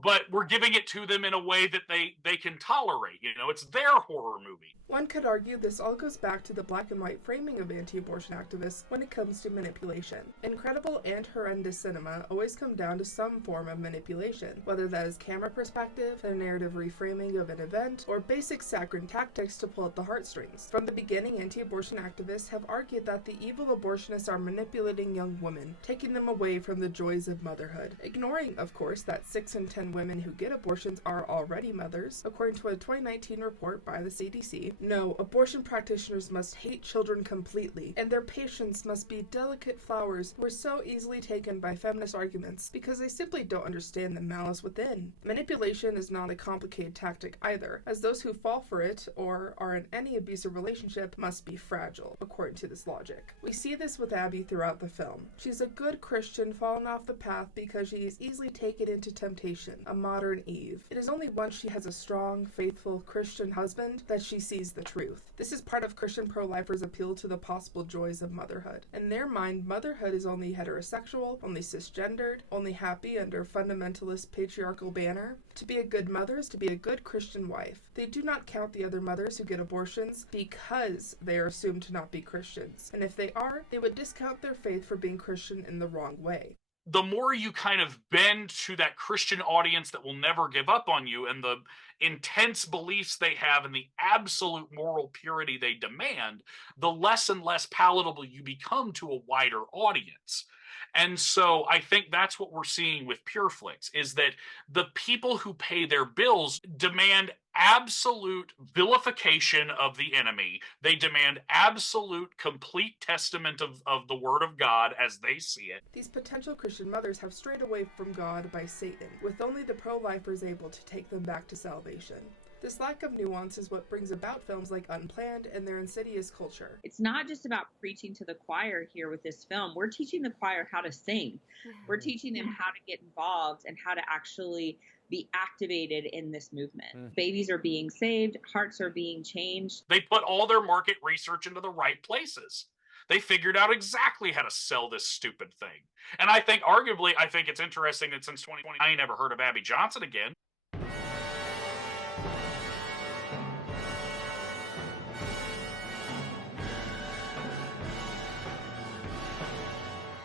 but we're giving it to them in a way that they can tolerate. It's their horror movie. One could argue this all goes back to the black and white framing of anti-abortion activists when it comes to manipulation. Incredible and horrendous cinema always come down to some form of manipulation, whether that is camera perspective, a narrative reframing of an event, or basic saccharine tactics to pull at the heartstrings. From the beginning, anti-abortion activists have argued that the evil abortionists are manipulating young women, taking them away from the joys of motherhood, ignoring, of course, that 6 in 10 women who get abortions are already mothers, according to a 2019 report by the CDC. No, abortion practitioners must hate children completely, and their patients must be delicate flowers who are so easily taken by feminist arguments because they simply don't understand the malice within. Manipulation is not a complicated tactic either, as those who fall for it or are in any abusive relationship must be fragile, according to this logic. We see this with Abby throughout the film. She's a good Christian fallen off the path because she is easily taken into temptation, a modern Eve. It is only once she has a strong, faithful Christian husband that she sees the truth. This is part of Christian pro-lifers' appeal to the possible joys of motherhood. In their mind, motherhood is only heterosexual, only cisgendered, only happy under fundamentalist patriarchal banner. To be a good mother is to be a good Christian wife. They do not count the other mothers who get abortions because they are assumed to not be Christians. And if they are, they would discount their faith for being Christian in the wrong way. The more you kind of bend to that Christian audience that will never give up on you and the intense beliefs they have and the absolute moral purity they demand, the less and less palatable you become to a wider audience. And so I think that's what we're seeing with PureFlix, is that the people who pay their bills demand absolute vilification of the enemy. They demand absolute, complete testament of the word of God as they see it. These potential Christian mothers have strayed away from God by Satan, with only the pro-lifers able to take them back to salvation. This lack of nuance is what brings about films like Unplanned and their insidious culture. It's not just about preaching to the choir here with this film. We're teaching the choir how to sing. We're teaching them how to get involved and how to actually be activated in this movement. Babies are being saved. Hearts are being changed. They put all their market research into the right places. They figured out exactly how to sell this stupid thing. And I think, arguably, it's interesting that since 2020, I ain't never heard of Abby Johnson again.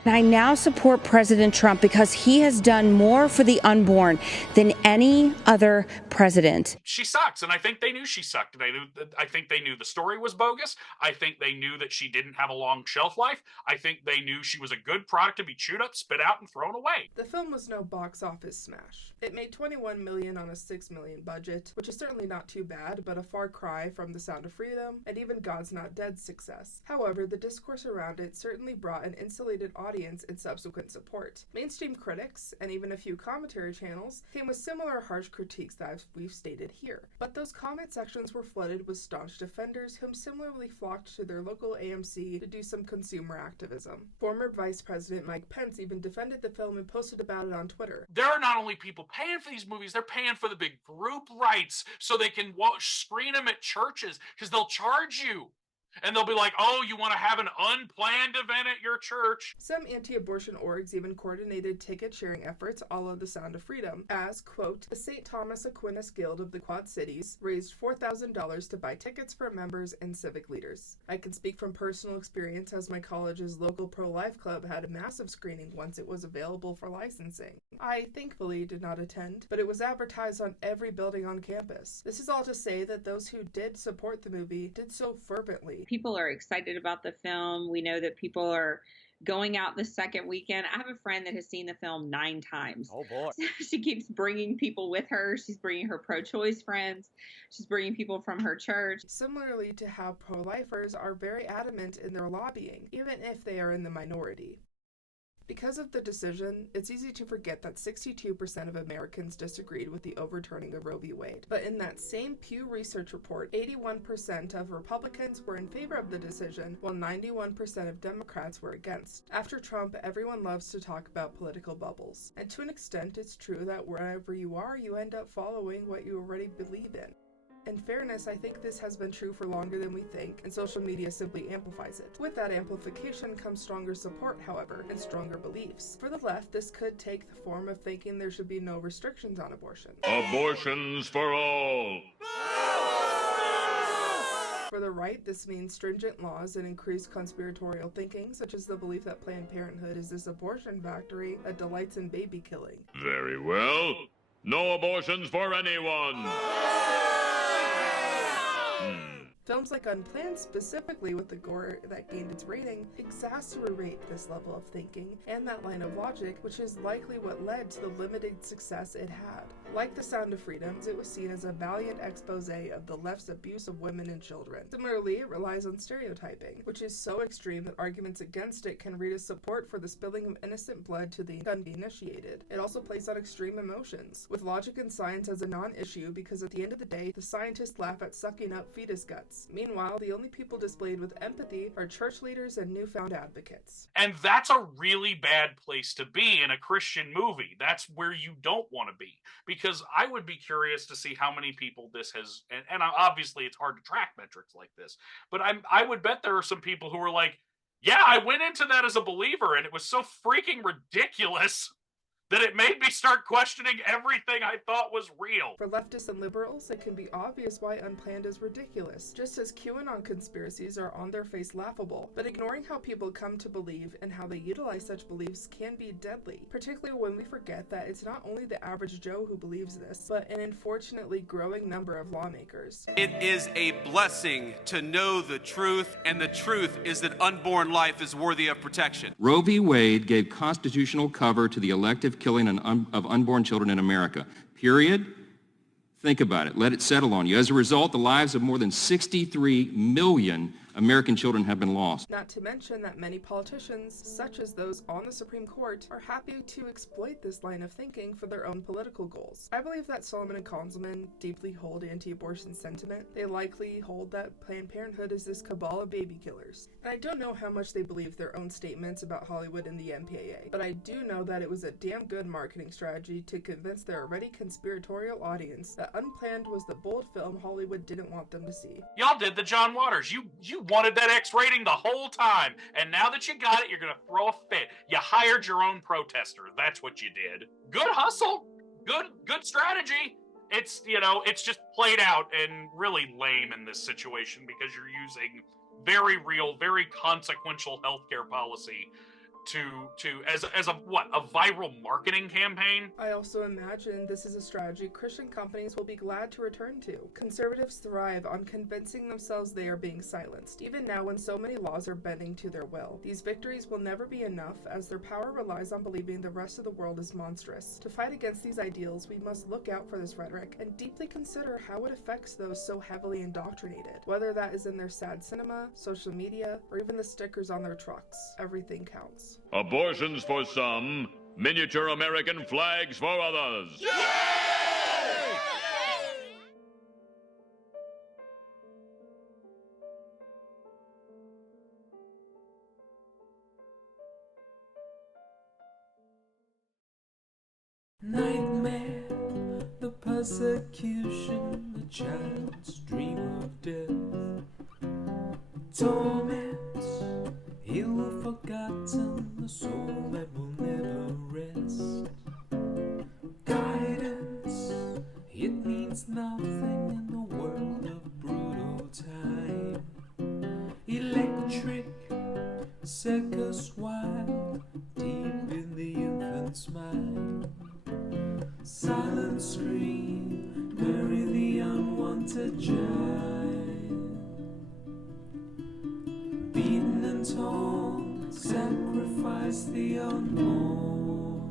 I now support President Trump because he has done more for the unborn than any other president. She sucks, and I think they knew she sucked. I think they knew the story was bogus. I think they knew that she didn't have a long shelf life. I think they knew she was a good product to be chewed up, spit out, and thrown away. The film was no box office smash. It made $21 million on a $6 million budget, which is certainly not too bad, but a far cry from The Sound of Freedom and even God's Not Dead's success. However, the discourse around it certainly brought an insulated audience and subsequent support. Mainstream critics, and even a few commentary channels, came with similar harsh critiques that we've stated here. But those comment sections were flooded with staunch defenders whom similarly flocked to their local AMC to do some consumer activism. Former Vice President Mike Pence even defended the film and posted about it on Twitter. There are not only people paying for these movies, they're paying for the big group rights so they can screen them at churches because they'll charge you. And they'll be like, oh, you want to have an unplanned event at your church? Some anti-abortion orgs even coordinated ticket-sharing efforts a la The Sound of Freedom, as, quote, the St. Thomas Aquinas Guild of the Quad Cities raised $4,000 to buy tickets for members and civic leaders. I can speak from personal experience as my college's local pro-life club had a massive screening once it was available for licensing. I, thankfully, did not attend, but it was advertised on every building on campus. This is all to say that those who did support the movie did so fervently. People are excited about the film. We know that people are going out the second weekend. I have a friend that has seen the film 9 times. Oh, boy. She keeps bringing people with her. She's bringing her pro-choice friends. She's bringing people from her church. Similarly to how pro-lifers are very adamant in their lobbying, even if they are in the minority. Because of the decision, it's easy to forget that 62% of Americans disagreed with the overturning of Roe v. Wade. But in that same Pew Research report, 81% of Republicans were in favor of the decision, while 91% of Democrats were against. After Trump, everyone loves to talk about political bubbles. And to an extent, it's true that wherever you are, you end up following what you already believe in. In fairness, I think this has been true for longer than we think, and social media simply amplifies it. With that amplification comes stronger support, however, and stronger beliefs. For the left, this could take the form of thinking there should be no restrictions on abortion. Abortions for all. For the right, this means stringent laws and increased conspiratorial thinking, such as the belief that Planned Parenthood is this abortion factory that delights in baby killing. Very well. No abortions for anyone. Films like Unplanned, specifically with the gore that gained its rating, exacerbate this level of thinking and that line of logic, which is likely what led to the limited success it had. Like The Sound of Freedoms, it was seen as a valiant expose of the left's abuse of women and children. Similarly, it relies on stereotyping, which is so extreme that arguments against it can read as support for the spilling of innocent blood to the uninitiated. It also plays on extreme emotions, with logic and science as a non-issue because at the end of the day, the scientists laugh at sucking up fetus guts. Meanwhile, the only people displayed with empathy are church leaders and newfound advocates. And that's a really bad place to be in a Christian movie. That's where you don't want to be. Because I would be curious to see how many people this has, and obviously it's hard to track metrics like this, but I would bet there are some people who are like, yeah, I went into that as a believer and it was so freaking ridiculous that it made me start questioning everything I thought was real. For leftists and liberals, it can be obvious why Unplanned is ridiculous, just as QAnon conspiracies are on their face laughable. But ignoring how people come to believe and how they utilize such beliefs can be deadly, particularly when we forget that it's not only the average Joe who believes this, but an unfortunately growing number of lawmakers. It is a blessing to know the truth, and the truth is that unborn life is worthy of protection. Roe v. Wade gave constitutional cover to the elective killing of unborn children in America. Period. Think about it. Let it settle on you. As a result, the lives of more than 63 million American children have been lost. Not to mention that many politicians, such as those on the Supreme Court, are happy to exploit this line of thinking for their own political goals. I believe that Solomon and Konzelman deeply hold anti-abortion sentiment. They likely hold that Planned Parenthood is this cabal of baby killers. And I don't know how much they believe their own statements about Hollywood and the MPAA, but I do know that it was a damn good marketing strategy to convince their already conspiratorial audience that Unplanned was the bold film Hollywood didn't want them to see. Y'all did the John Waters. You wanted that X rating the whole time, and now that you got it, you're gonna throw a fit. You hired your own protester. That's what you did. Good hustle. Good strategy. It's, it's just played out and really lame in this situation because you're using very real, very consequential healthcare policy as a viral marketing campaign. I also imagine this is a strategy Christian companies will be glad to return to. Conservatives thrive on convincing themselves they are being silenced, even now when so many laws are bending to their will. These victories will never be enough, as their power relies on believing the rest of the world is monstrous. To fight against these ideals, we must look out for this rhetoric and deeply consider how it affects those so heavily indoctrinated, whether that is in their sad cinema, social media, or even the stickers on their trucks. Everything counts. Abortions for some, miniature American flags for others. Yay! Nightmare, the persecution, the child's dream of death. Torment, ill forgotten, the soul that will never rest. Guidance, it means nothing in the world of brutal time. Electric, circus wild, deep in the infant's mind. Silent scream, bury the unwanted child. Beaten and torn, sacrificed. sacrifice the unborn.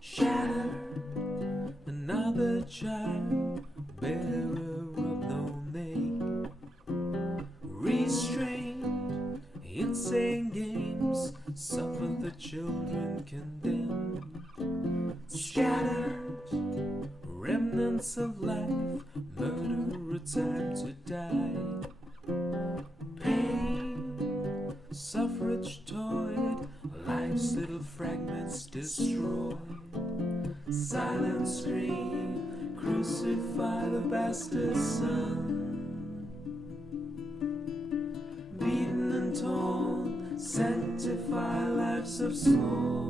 Shatter another child, bearer of no name. Restrained, insane games, suffer the children condemned. Scattered, remnants of life, murder, a time to die. Pain, suffrage toyed, life's little fragments destroyed. Silent scream, crucify the bastard son. Beaten and torn, sanctify lives of scorn.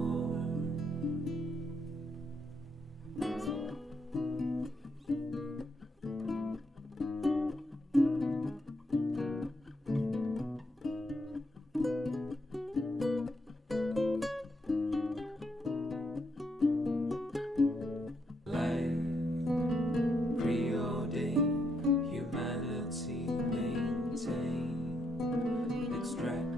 Extract